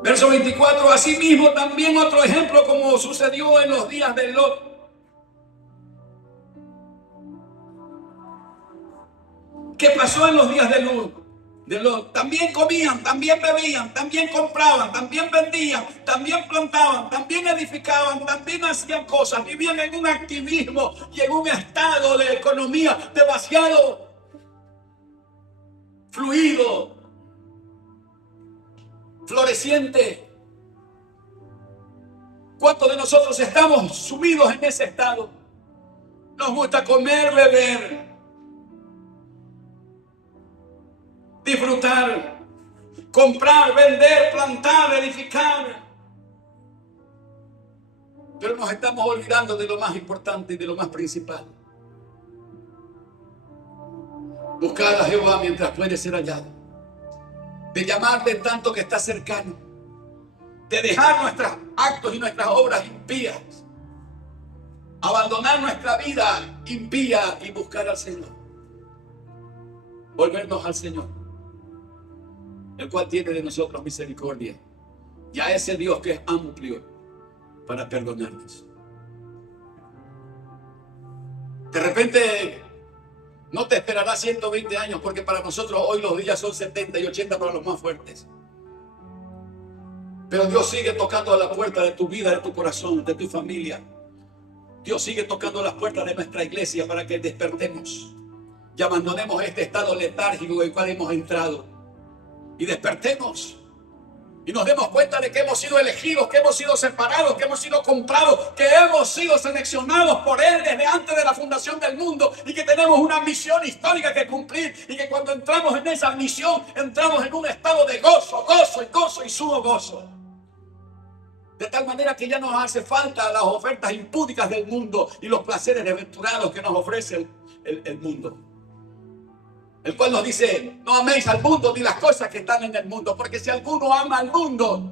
Verso 24, asimismo también otro ejemplo como sucedió en los días de Lot. ¿Qué pasó en los días de Lot? También comían, también bebían, también compraban, también vendían, también plantaban, también edificaban, también hacían cosas, vivían en un activismo y en un estado de economía demasiado fluido, floreciente. ¿Cuántos de nosotros estamos sumidos en ese estado? Nos gusta comer, beber, disfrutar, comprar, vender, plantar, edificar. Pero nos estamos olvidando de lo más importante y de lo más principal. Buscar a Jehová mientras puede ser hallado. De llamarle tanto que está cercano. De dejar nuestros actos y nuestras obras impías. Abandonar nuestra vida impía y buscar al Señor. Volvernos al Señor, el cual tiene de nosotros misericordia, y a ese Dios que es amplio para perdonarnos. De repente no te esperará 120 años, porque para nosotros hoy los días son 70 y 80 para los más fuertes. Pero Dios sigue tocando a la puerta de tu vida, de tu corazón, de tu familia. Dios sigue tocando las puertas de nuestra iglesia para que despertemos y abandonemos este estado letárgico en el cual hemos entrado y despertemos y nos demos cuenta de que hemos sido elegidos, que hemos sido separados, que hemos sido comprados, que hemos sido seleccionados por Él desde antes de la fundación del mundo, y que tenemos una misión histórica que cumplir, y que cuando entramos en esa misión entramos en un estado de gozo, gozo y gozo y sumo gozo, de tal manera que ya no nos hace falta las ofertas impúdicas del mundo y los placeres desventurados que nos ofrece el mundo, el cual nos dice: no améis al mundo ni las cosas que están en el mundo, porque si alguno ama al mundo,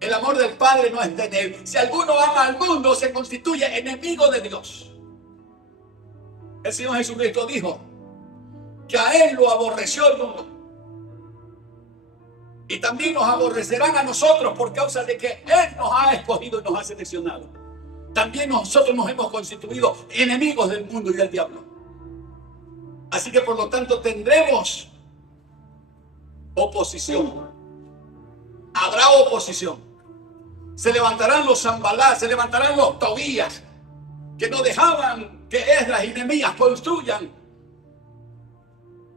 el amor del Padre no es de él. Si alguno ama al mundo, se constituye enemigo de Dios. El Señor Jesucristo dijo que a Él lo aborreció el mundo, y también nos aborrecerán a nosotros por causa de que Él nos ha escogido y nos ha seleccionado. También nosotros nos hemos constituido enemigos del mundo y del diablo. Así que por lo tanto tendremos oposición. Habrá oposición. Se levantarán los Zambalá, se levantarán los Tobías, que no dejaban que Esdras y Nehemías construyan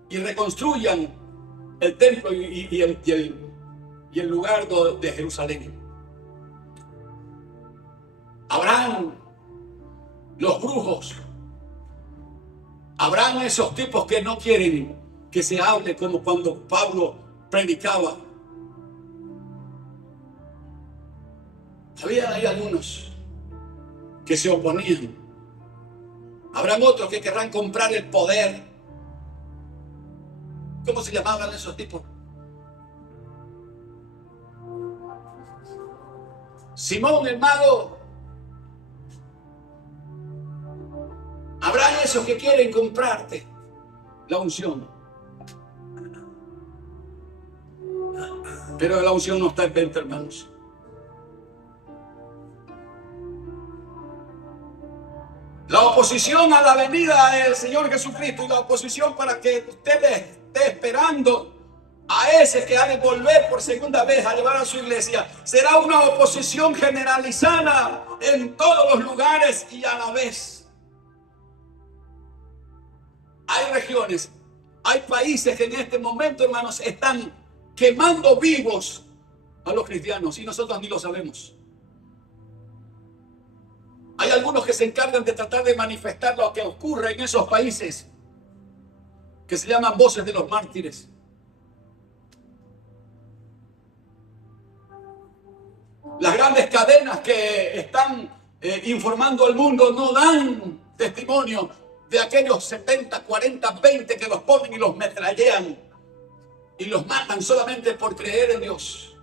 y reconstruyan el templo y el lugar de Jerusalén. Habrán los brujos, habrán esos tipos que no quieren que se hable, como cuando Pablo predicaba. Había ahí algunos que se oponían. Habrán otros que querrán comprar el poder. ¿Cómo se llamaban esos tipos? Simón el mago. Habrán esos que quieren comprarte la unción. Pero la unción no está en venta, hermanos. La oposición a la venida del Señor Jesucristo y la oposición para que usted esté esperando a ese que ha de volver por segunda vez a llevar a su iglesia, será una oposición generalizada en todos los lugares y a la vez. Hay regiones, hay países que en este momento, hermanos, están quemando vivos a los cristianos y nosotros ni lo sabemos. Hay algunos que se encargan de tratar de manifestar lo que ocurre en esos países, que se llaman voces de los mártires. Las grandes cadenas que están informando al mundo no dan testimonio de aquellos 70, 40, 20 que los ponen y los metrallean y los matan solamente por creer en Dios.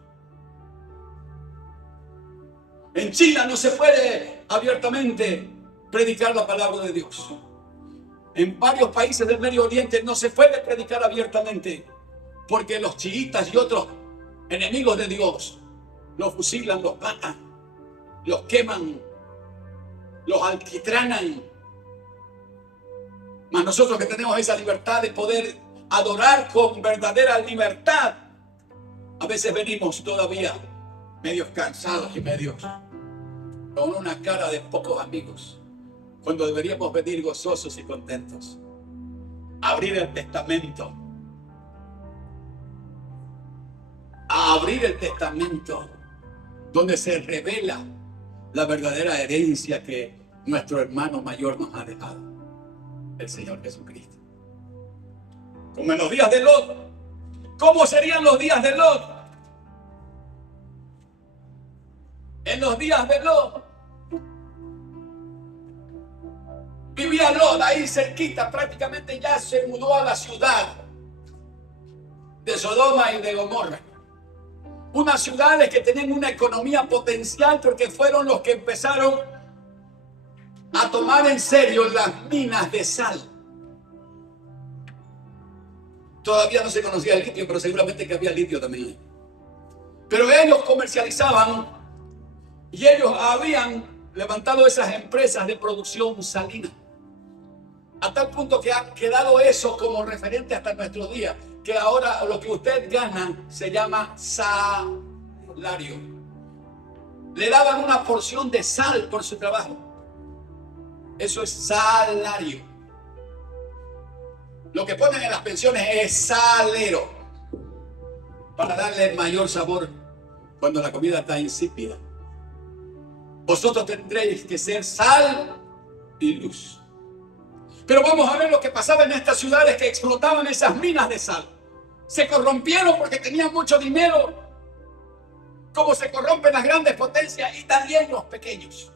En China no se puede abiertamente predicar la palabra de Dios. En varios países del Medio Oriente no se puede predicar abiertamente porque los chiitas y otros enemigos de Dios los fusilan, los matan, los queman, los alquitranan. Mas nosotros que tenemos esa libertad de poder adorar con verdadera libertad, a veces venimos todavía medios cansados y medios con una cara de pocos amigos, cuando deberíamos venir gozosos y contentos. Abrir el testamento. A abrir el testamento, donde se revela la verdadera herencia que nuestro hermano mayor nos ha dejado, el Señor Jesucristo. Como en los días de Lot. ¿Cómo serían los días de Lot? En los días de Lot vivía Lot ahí cerquita, prácticamente ya se mudó a la ciudad de Sodoma y de Gomorra. Unas ciudades que tenían una economía potencial porque fueron los que empezaron a tomar en serio las minas de sal. Todavía no se conocía el litio, pero seguramente que había litio también. Pero ellos comercializaban y ellos habían levantado esas empresas de producción salina. A tal punto que ha quedado eso como referente hasta nuestros días, que ahora lo que usted gana se llama salario. Le daban una porción de sal por su trabajo. Eso es salario. Lo que ponen en las pensiones es salero, para darle mayor sabor cuando la comida está insípida. Vosotros tendréis que ser sal y luz. Pero vamos a ver lo que pasaba en estas ciudades que explotaban esas minas de sal. Se corrompieron porque tenían mucho dinero, como se corrompen las grandes potencias y también los pequeños.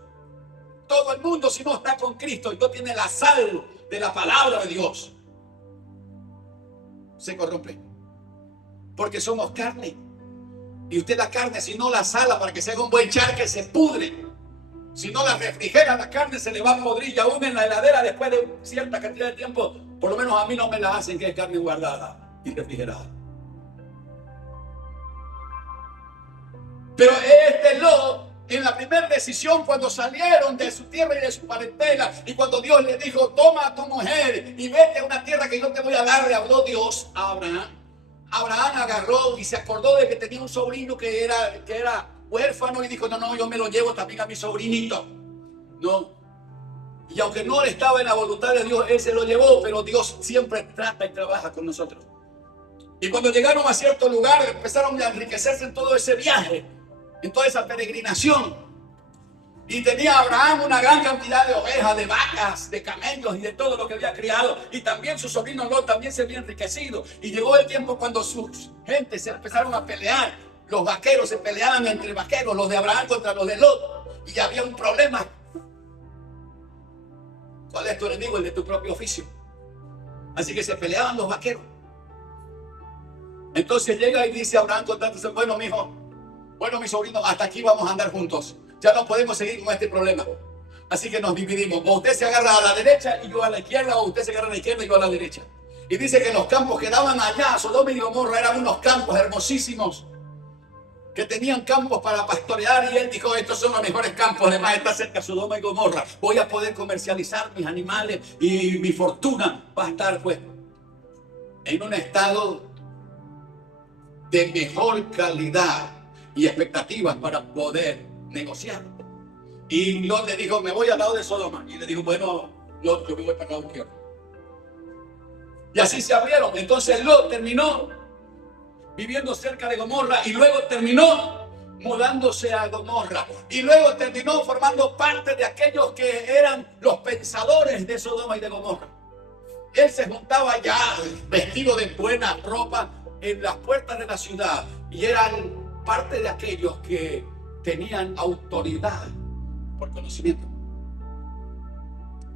Todo el mundo, si no está con Cristo y no tiene la sal de la palabra de Dios, se corrompe. Porque somos carne. Y usted la carne, si no la sala para que se haga un buen charque, se pudre. Si no la refrigera, la carne se le va a podrir. Y aún en la heladera, después de cierta cantidad de tiempo, por lo menos a mí no me la hacen, que es carne guardada y refrigerada. Pero este Lot, en la primera decisión, cuando salieron de su tierra y de su parentela, y cuando Dios le dijo, toma a tu mujer y vete a una tierra que yo te voy a dar, le habló Dios a Abraham. Abraham agarró y se acordó de que tenía un sobrino que era huérfano y dijo, no, yo me lo llevo también a mi sobrinito. No, Y aunque no estaba en la voluntad de Dios, Él se lo llevó, pero Dios siempre trata y trabaja con nosotros. Y cuando llegaron a cierto lugar, empezaron a enriquecerse en todo ese viaje, en toda esa peregrinación. Y tenía Abraham una gran cantidad de ovejas, de vacas, de camellos y de todo lo que había criado. Y también su sobrino Lot también se había enriquecido. Y llegó el tiempo cuando sus gentes se empezaron a pelear. Los vaqueros se peleaban entre vaqueros, los de Abraham contra los de Lot. Y había un problema. ¿Cuál es tu enemigo? El de tu propio oficio. Así que se peleaban los vaqueros. Entonces llega y dice Abraham contándose: bueno, mijo, bueno, mi sobrino, hasta aquí vamos a andar juntos. Ya no podemos seguir con este problema. Así que nos dividimos. O usted se agarra a la derecha y yo a la izquierda, o usted se agarra a la izquierda y yo a la derecha. Y dice que los campos que daban allá, Sodoma y Gomorra, eran unos campos hermosísimos, que tenían campos para pastorear. Y él dijo: estos son los mejores campos, además está cerca Sodoma y Gomorra. Voy a poder comercializar mis animales y mi fortuna va a estar pues en un estado de mejor calidad y expectativas para poder negociar. Y Lot le dijo: me voy al lado de Sodoma. Y le dijo: bueno, Lot, yo me voy para el lado izquierdo. Y así se abrieron. Entonces Lot terminó viviendo cerca de Gomorra y luego terminó mudándose a Gomorra. Y luego terminó formando parte de aquellos que eran los pensadores de Sodoma y de Gomorra. Él se juntaba ya vestido de buena ropa en las puertas de la ciudad y eran parte de aquellos que tenían autoridad por conocimiento.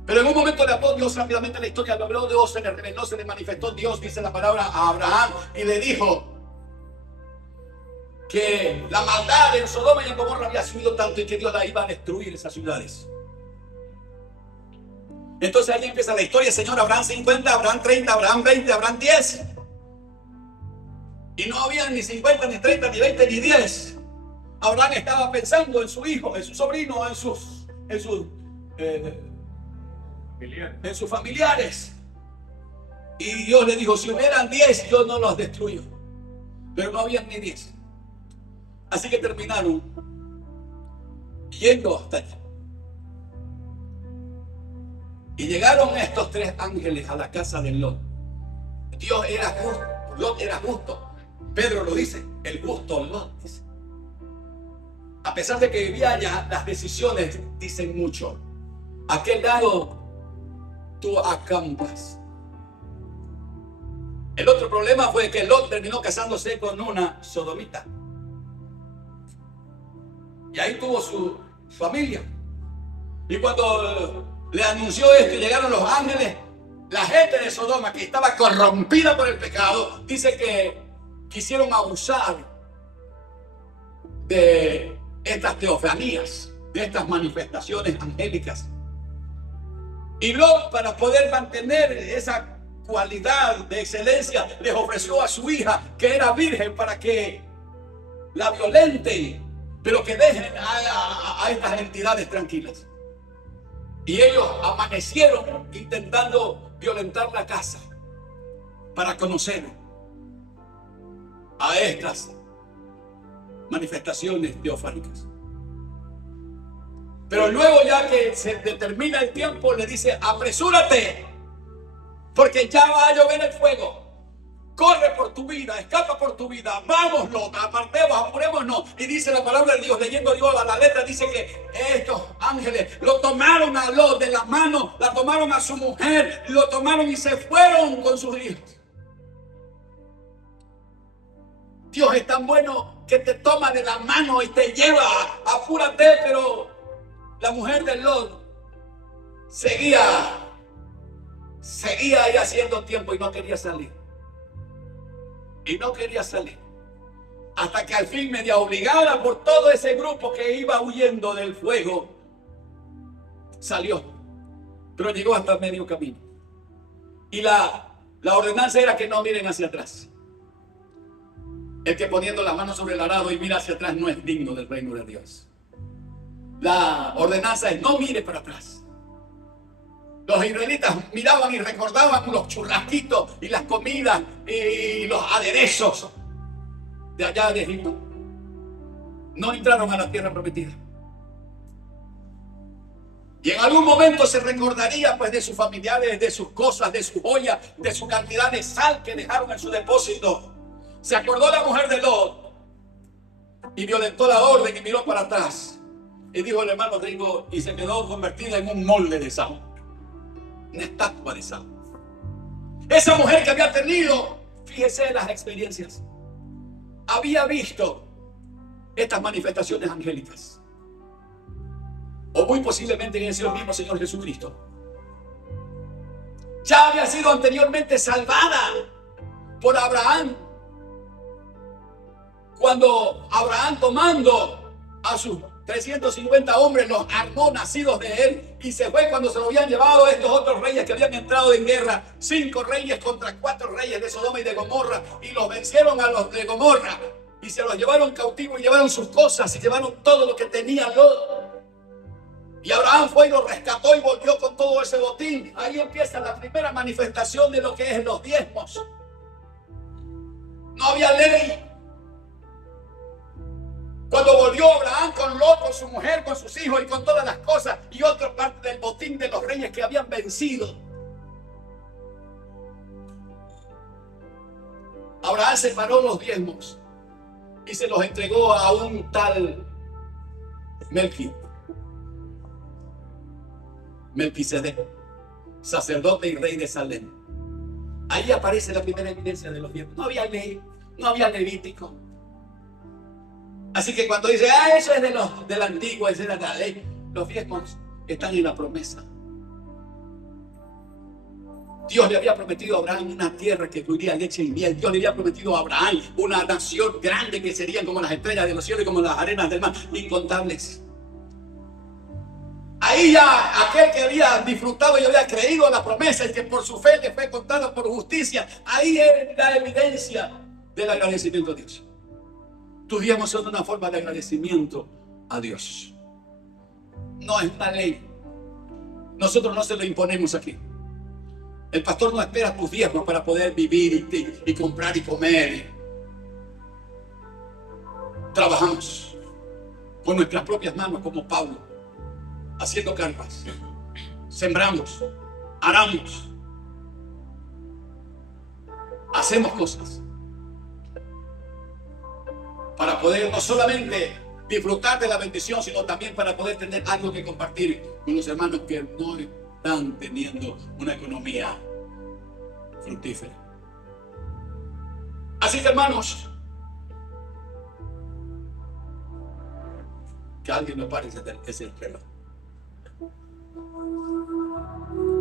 Pero en un momento le habló Dios rápidamente la historia, lo habló Dios, se le reveló, se le manifestó Dios, dice la palabra, a Abraham y le dijo que la maldad en Sodoma y en Gomorra había subido tanto y que Dios la iba a destruir esas ciudades. Entonces ahí empieza la historia, Señor. Abraham 50, Abraham 30, Abraham 20, Abraham 10. Y no había ni 50, ni 30, ni 20, ni 10. Abraham estaba pensando en su hijo, en su sobrino, en sus familiares. Y Dios le dijo: si hubieran 10, yo no los destruyo. Pero no habían ni 10. Así que terminaron yendo hasta allá. Y llegaron estos 3 ángeles a la casa de Lot. Dios era justo, Lot era justo. Pedro lo dice, el justo Lot dice. A pesar de que vivía allá, las decisiones dicen mucho. ¿A qué lado tú acampas? El otro problema fue que Lot terminó casándose con una sodomita. Y ahí tuvo su familia. Y cuando le anunció esto y llegaron los ángeles, la gente de Sodoma, que estaba corrompida por el pecado, dice que quisieron abusar de estas teofanías, de estas manifestaciones angélicas. Y Lot, para poder mantener esa cualidad de excelencia, les ofreció a su hija, que era virgen, para que la violenten, pero que dejen a estas entidades tranquilas. Y ellos amanecieron intentando violentar la casa para conocer a estas manifestaciones teofánicas. Pero luego, ya que se determina el tiempo, le dice: apresúrate, porque ya va a llover el fuego. Corre por tu vida, escapa por tu vida. Vamos, Lot, apartemos, apurémonos. Y dice la palabra de Dios, leyendo Dios a la letra, dice que estos ángeles lo tomaron a Lot de las manos, la tomaron a su mujer, lo tomaron y se fueron con sus hijos. Dios es tan bueno que te toma de la mano y te lleva. Apúrate. Pero la mujer de Lot seguía ahí haciendo tiempo y no quería salir. Y no quería salir. Hasta que al fin, media obligada por todo ese grupo que iba huyendo del fuego, salió. Pero llegó hasta medio camino. Y la ordenanza era que no miren hacia atrás. El que poniendo las manos sobre el arado y mira hacia atrás no es digno del reino de Dios. La ordenanza es: no mire para atrás. Los israelitas miraban y recordaban los churrasquitos y las comidas y los aderezos de allá de Egipto. No entraron a la tierra prometida. Y en algún momento se recordaría pues de sus familiares, de sus cosas, de sus joyas, de su cantidad de sal que dejaron en su depósito. Se acordó la mujer de Lot y violentó la orden y miró para atrás. Y dijo el hermano Ringo, y se quedó convertida en un molde de sal, una estatua de sal. Esa mujer que había tenido, fíjese en las experiencias, había visto estas manifestaciones angélicas. O muy posiblemente en ese mismo Señor Jesucristo. Ya había sido anteriormente salvada por Abraham. Cuando Abraham, tomando a sus 350 hombres, los armó nacidos de él, y se fue cuando se lo habían llevado estos otros reyes que habían entrado en guerra, 5 reyes contra 4 reyes de Sodoma y de Gomorra, y los vencieron a los de Gomorra, y se los llevaron cautivos, y llevaron sus cosas, y llevaron todo lo que tenían. Y Abraham fue y lo rescató y volvió con todo ese botín. Ahí empieza la primera manifestación de lo que es los diezmos. No había ley. Cuando volvió Abraham con Lot, con su mujer, con sus hijos y con todas las cosas y otra parte del botín de los reyes que habían vencido, Abraham separó los diezmos y se los entregó a un tal Melquisedec, sacerdote y rey de Salem. Ahí aparece la primera evidencia de los diezmos. No había ley, no había levítico. Así que cuando dice, eso es del antiguo, esa era la ley, los diezmos están en la promesa. Dios le había prometido a Abraham una tierra que fluiría leche y miel. Dios le había prometido a Abraham una nación grande que serían como las estrellas de los cielos y como las arenas del mar, incontables. Ahí ya aquel que había disfrutado y había creído a la promesa y que por su fe le fue contada por justicia, ahí es la evidencia del agradecimiento a Dios. Tus diezmos son una forma de agradecimiento a Dios. No es una ley. Nosotros no se lo imponemos aquí. El pastor no espera tus diezmos para poder vivir y comprar y comer. Trabajamos con nuestras propias manos como Pablo, haciendo carpas. Sembramos, aramos, hacemos cosas para poder no solamente disfrutar de la bendición, sino también para poder tener algo que compartir con los hermanos que no están teniendo una economía fructífera. Así que, hermanos, que alguien me pare ese reloj.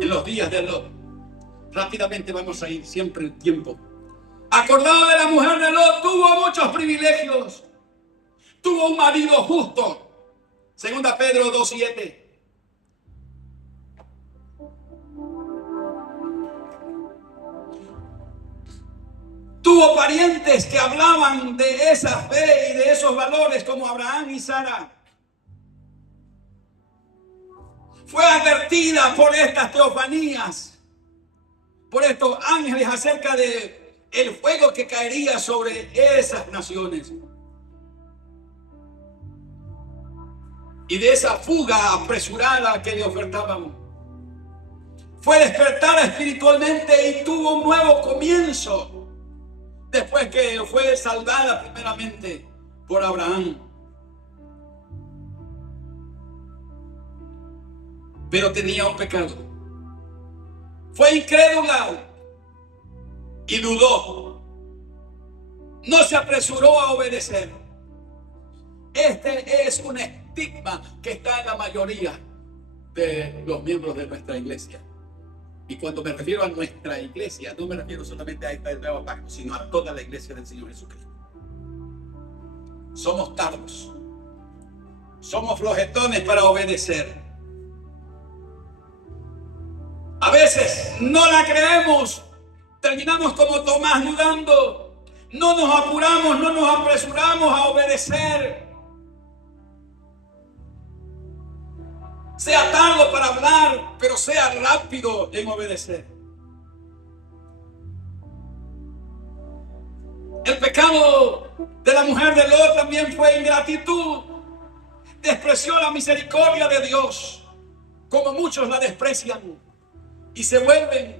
En los días de Lot, rápidamente vamos a ir, siempre el tiempo. Acordado de la mujer de Lot, tuvo muchos privilegios. Tuvo un marido justo. Segunda Pedro 2:7. Tuvo parientes que hablaban de esa fe y de esos valores como Abraham y Sara. Fue advertida por estas teofanías, por estos ángeles acerca de el fuego que caería sobre esas naciones y de esa fuga apresurada que le ofertaban. Fue despertada espiritualmente y tuvo un nuevo comienzo después que fue salvada primeramente por Abraham. Pero tenía un pecado. Fue incrédula y dudó. No se apresuró a obedecer. Este es un estigma que está en la mayoría de los miembros de nuestra iglesia. Y cuando me refiero a nuestra iglesia, no me refiero solamente a esta del nuevo pacto, sino a toda la iglesia del Señor Jesucristo. Somos tardos. Somos flojetones para obedecer. A veces no la creemos. Terminamos como Tomás dudando. No nos apuramos, no nos apresuramos a obedecer. Sea tardo para hablar, pero sea rápido en obedecer. El pecado de la mujer de Lot también fue ingratitud. Despreció la misericordia de Dios. como muchos la desprecian y se vuelven,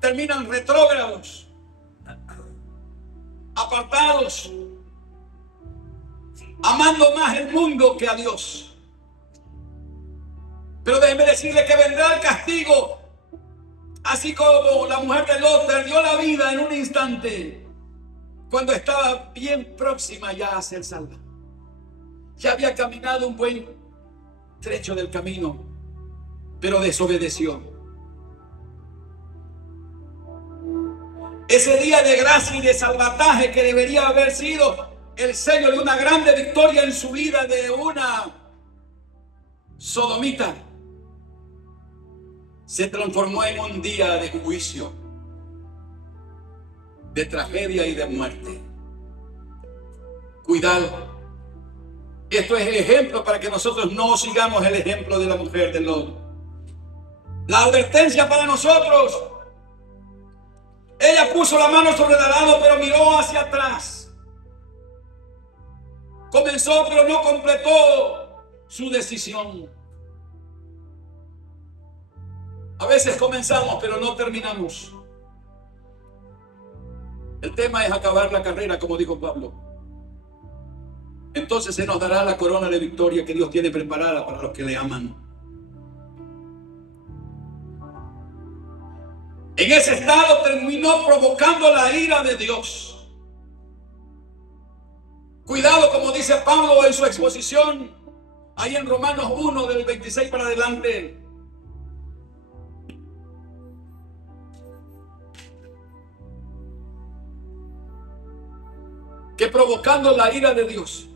terminan retrógrados, apartados, amando más el mundo que a Dios. Pero déjenme decirle que vendrá el castigo, así como la mujer de Lot perdió la vida en un instante, cuando estaba bien próxima ya a ser salva. Ya había caminado un buen trecho del camino, pero desobedeció. Ese día de gracia y de salvataje que debería haber sido el sello de una grande victoria en su vida de una sodomita, se transformó en un día de juicio, de tragedia y de muerte. Cuidado. Esto es el ejemplo para que nosotros no sigamos el ejemplo de la mujer de Lot. La advertencia para nosotros. Ella puso la mano sobre el arado, pero miró hacia atrás. Comenzó, pero no completó su decisión. A veces comenzamos, pero no terminamos. El tema es acabar la carrera, como dijo Pablo. Entonces se nos dará la corona de victoria que Dios tiene preparada para los que le aman. En ese estado terminó provocando la ira de Dios. Cuidado, como dice Pablo en su exposición, ahí en Romanos 1, del 26 para adelante. Que provocando la ira de Dios,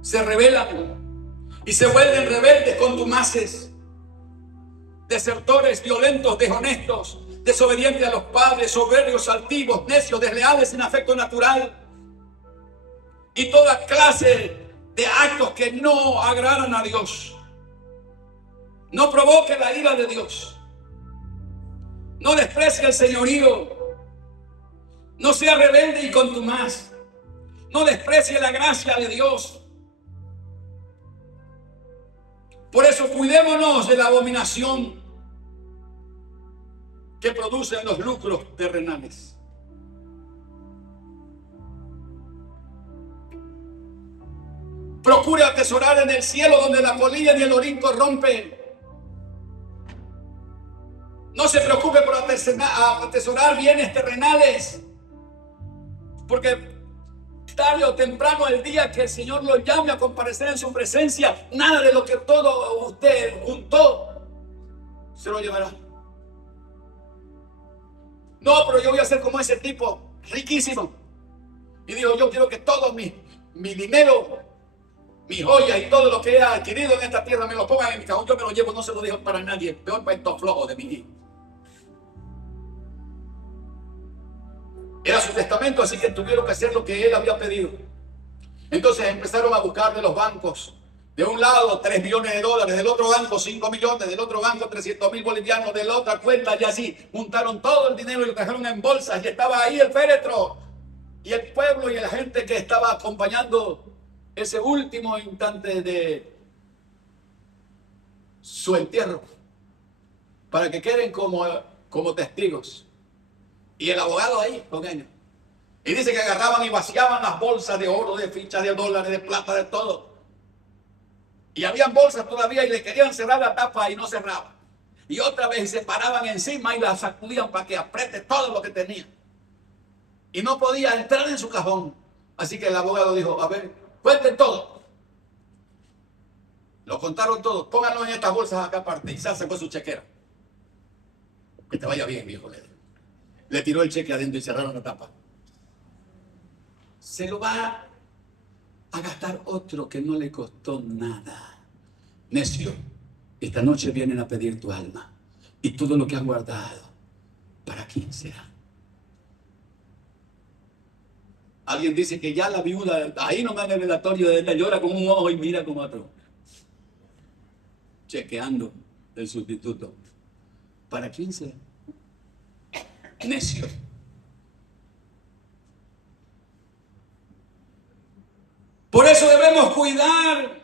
se rebelan y se vuelven rebeldes, contumaces, desertores, violentos, deshonestos, desobedientes a los padres, soberbios, altivos, necios, desleales, sin afecto natural y toda clase de actos que no agradan a Dios. No provoque la ira de Dios. No desprecie el señorío. No sea rebelde y contumaz. No desprecie la gracia de Dios. Por eso cuidémonos de la abominación que producen los lucros terrenales. Procure atesorar en el cielo donde la polilla ni el orín corrompen. No se preocupe por atesorar bienes terrenales, porque tarde o temprano, el día que el Señor lo llame a comparecer en su presencia, nada de lo que todo usted juntó se lo llevará. No, pero yo voy a ser como ese tipo riquísimo. Y digo, yo quiero que todo mi dinero, mi joya y todo lo que he adquirido en esta tierra me lo pongan en mi cajón. Yo me lo llevo, no se lo dejo para nadie. Peor para estos flojos de mi hijo. Era su testamento, así que tuvieron que hacer lo que él había pedido. Entonces empezaron a buscar de los bancos. De un lado, 3 millones de dólares, del otro banco, 5 millones, del otro banco, 300,000 bolivianos, de la otra cuenta, y así. Juntaron todo el dinero y lo dejaron en bolsas, y estaba ahí el féretro, y el pueblo y la gente que estaba acompañando ese último instante de su entierro, para que queden como testigos. Y el abogado ahí con ellos. Y dice que agarraban y vaciaban las bolsas de oro, de fichas, de dólares, de plata, de todo. Y habían bolsas todavía y le querían cerrar la tapa y no cerraba. Y otra vez se paraban encima y la sacudían para que apriete todo lo que tenía. Y no podía entrar en su cajón. Así que el abogado dijo, a ver, cuenten todo. Lo contaron todo. Pónganlo en estas bolsas acá aparte. Y se sacó su chequera. Que te vaya bien, viejo. Le tiró el cheque adentro y cerraron la tapa. Se lo va a gastar otro que no le costó nada. Necio, esta noche vienen a pedir tu alma y todo lo que has guardado, ¿para quién será? Alguien dice que ya la viuda, ahí nomás en el velatorio de ella, llora con un ojo y mira con otro. Chequeando el sustituto. ¿Para quién será? Necio. Por eso debemos cuidar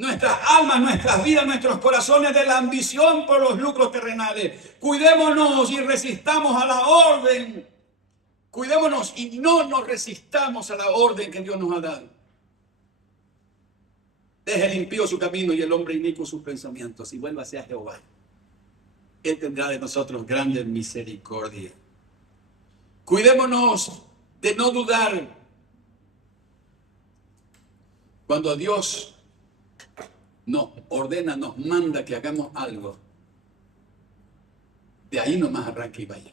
nuestras almas, nuestras vidas, nuestros corazones de la ambición por los lucros terrenales. Cuidémonos y resistamos a la orden. Cuidémonos y no nos resistamos a la orden que Dios nos ha dado. Deje el impío su camino y el hombre inicuo sus pensamientos, y vuélvase a Jehová. Él tendrá de nosotros grande misericordia. Cuidémonos de no dudar. Cuando Dios nos ordena, nos manda que hagamos algo, de ahí nomás arranque y vaya.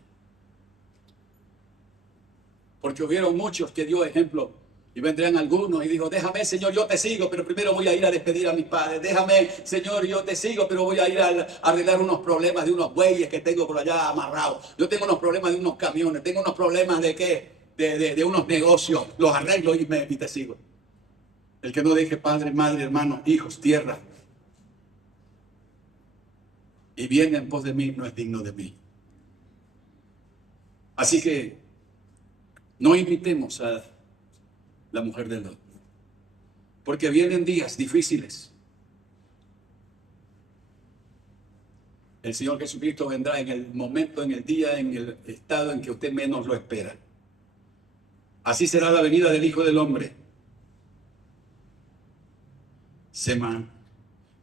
Porque hubieron muchos que dio ejemplo, y vendrían algunos y dijo: déjame, Señor, yo te sigo, pero primero voy a ir a despedir a mis padres. Déjame, Señor, yo te sigo, pero voy a ir a arreglar unos problemas de unos bueyes que tengo por allá amarrados. Yo tengo unos problemas de unos camiones, tengo unos problemas de qué, de unos negocios. Los arreglo y te sigo. El que no deje padre, madre, hermanos, hijos, tierra, y viene en pos de mí, no es digno de mí. Así que no imitemos a la mujer de Lot, porque vienen días difíciles. El Señor Jesucristo vendrá en el momento, en el día, en el estado en que usted menos lo espera. Así será la venida del Hijo del Hombre.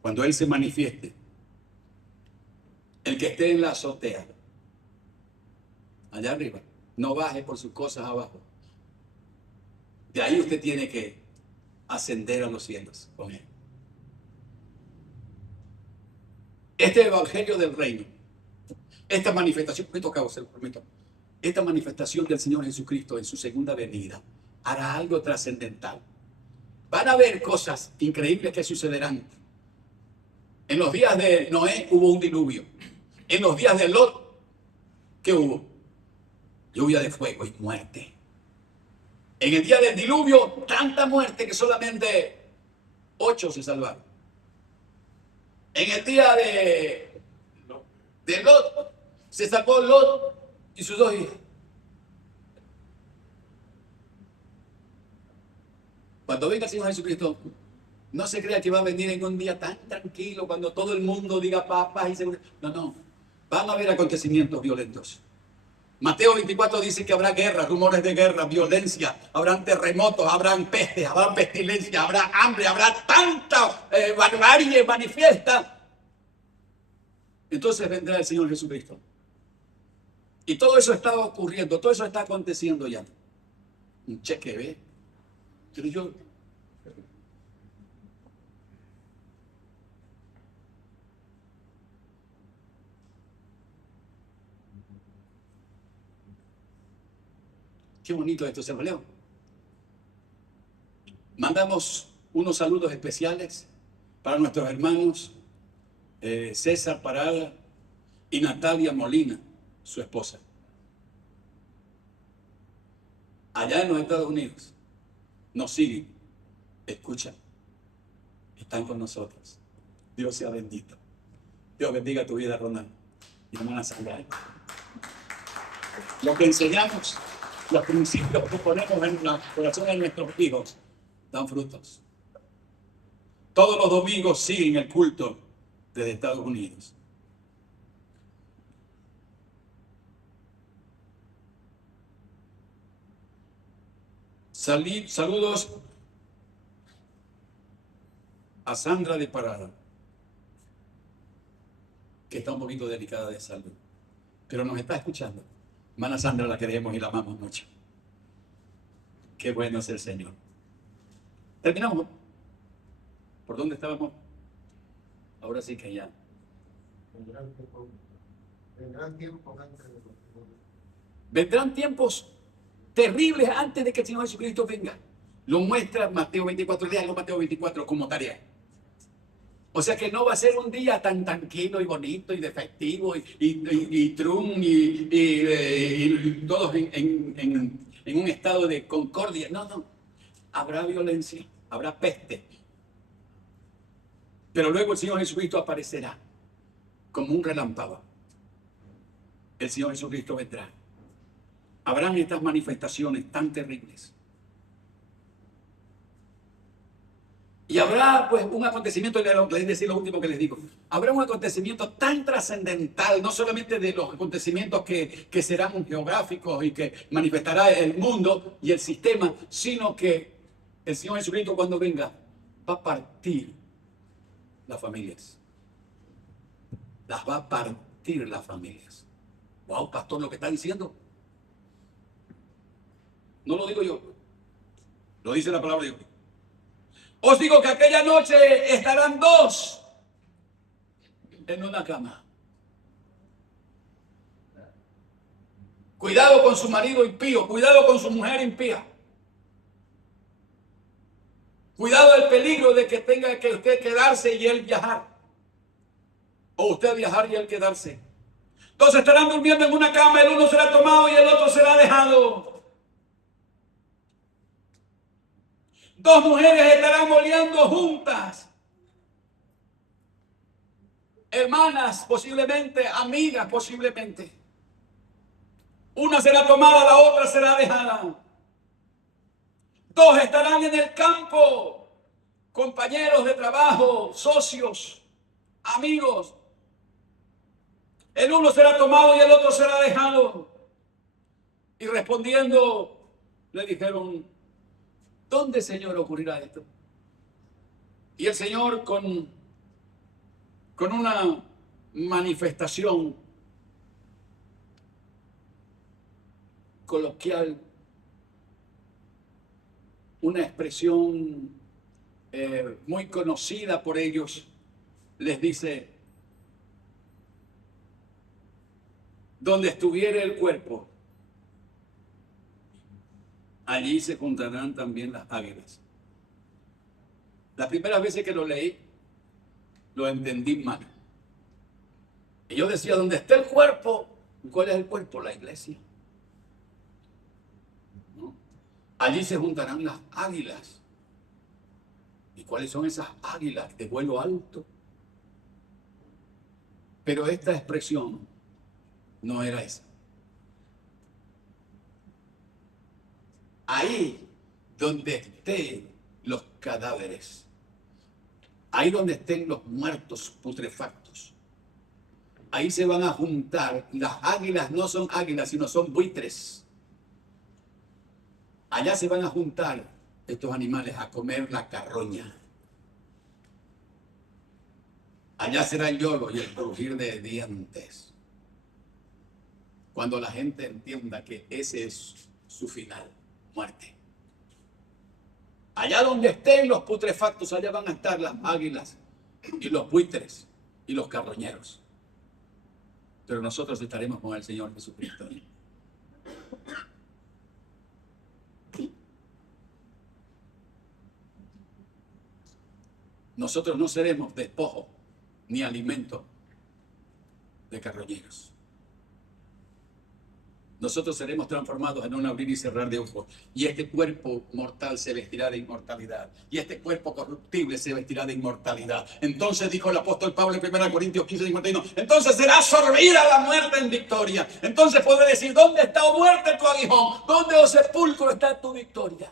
Cuando Él se manifieste, el que esté en la azotea, allá arriba, no baje por sus cosas abajo. De ahí usted tiene que ascender a los cielos con Él. Este evangelio del reino, esta manifestación, me toca, se lo prometo, esta manifestación del Señor Jesucristo en su segunda venida hará algo trascendental. Van a haber cosas increíbles que sucederán. En los días de Noé hubo un diluvio. En los días de Lot, ¿qué hubo? Lluvia de fuego y muerte. En el día del diluvio, tanta muerte que solamente 8 se salvaron. En el día de Lot, se salvó Lot y sus 2 hijas. Cuando venga el Señor Jesucristo, no se crea que va a venir en un día tan tranquilo, cuando todo el mundo diga paz y seguridad. No. Van a haber acontecimientos violentos. Mateo 24 dice que habrá guerra, rumores de guerra, violencia, habrán terremotos, habrán pestes, habrá pestilencia, habrá hambre, habrá tanta barbarie manifiesta. Entonces vendrá el Señor Jesucristo. Y todo eso está ocurriendo, todo eso está aconteciendo ya. Un cheque, ¿ve? Pero yo... Qué bonito esto, ¿se lo leo? Mandamos unos saludos especiales para nuestros hermanos César Parada y Natalia Molina, su esposa. Allá en los Estados Unidos nos siguen, escuchan, están con nosotros. Dios sea bendito. Dios bendiga tu vida, Ronald y hermana Sandra. Lo que enseñamos, los principios que ponemos en los corazones de nuestros hijos, dan frutos. Todos los domingos siguen el culto desde Estados Unidos. Saludos a Sandra de Parada, que está un poquito delicada de salud, pero nos está escuchando. Hermana Sandra, la queremos y la amamos mucho. Qué bueno es el Señor. Terminamos. ¿Por dónde estábamos? Ahora sí que ya. Vendrán tiempos terribles antes de que el Señor Jesucristo venga. Lo muestra Mateo 24, léalo Mateo 24 como tarea. O sea que no va a ser un día tan tranquilo y bonito y de festivo y trum y todos en un estado de concordia. No. Habrá violencia, habrá peste. Pero luego el Señor Jesucristo aparecerá como un relámpago. El Señor Jesucristo vendrá. Habrán estas manifestaciones tan terribles. Y habrá pues un acontecimiento, les decir lo último que les digo, habrá un acontecimiento tan trascendental, no solamente de los acontecimientos que serán geográficos y que manifestará el mundo y el sistema, sino que el Señor Jesucristo cuando venga va a partir las familias. Las va a partir las familias. Wow, pastor, lo que está diciendo. No lo digo yo, lo dice la palabra de Dios. Os digo que aquella noche estarán dos en una cama. Cuidado con su marido impío, cuidado con su mujer impía. Cuidado del peligro de que tenga que usted quedarse y él viajar. O usted viajar y él quedarse. Entonces estarán durmiendo en una cama, el uno será tomado y el otro será dejado. Dos mujeres estarán moliendo juntas. Hermanas, posiblemente, amigas, posiblemente. Una será tomada, la otra será dejada. Dos estarán en el campo, compañeros de trabajo, socios, amigos. El uno será tomado y el otro será dejado. Y respondiendo, le dijeron, ¿dónde, Señor, ocurrirá esto? Y el Señor con una manifestación coloquial, una expresión muy conocida por ellos, les dice, donde estuviere el cuerpo, allí se juntarán también las águilas. Las primeras veces que lo leí, lo entendí mal. Y yo decía, ¿dónde está el cuerpo? ¿Cuál es el cuerpo? La iglesia. ¿No? Allí se juntarán las águilas. ¿Y cuáles son esas águilas de vuelo alto? Pero esta expresión no era esa. Ahí donde estén los cadáveres, ahí donde estén los muertos putrefactos, ahí se van a juntar. Las águilas no son águilas, sino son buitres. Allá se van a juntar estos animales a comer la carroña. Allá será el lloro y el crujir de dientes. Cuando la gente entienda que ese es su final, muerte. Allá donde estén los putrefactos, allá van a estar las águilas y los buitres y los carroñeros. Pero nosotros estaremos con el Señor Jesucristo. Nosotros no seremos despojo ni alimento de carroñeros. Nosotros seremos transformados en un abrir y cerrar de ojos. Y este cuerpo mortal se vestirá de inmortalidad. Y este cuerpo corruptible se vestirá de inmortalidad. Entonces dijo el apóstol Pablo en 1 Corintios 15:51. Entonces será absorbida la muerte en victoria. Entonces podré decir, ¿dónde está, oh muerte, tu aguijón? ¿Dónde, oh sepulcro, está tu victoria?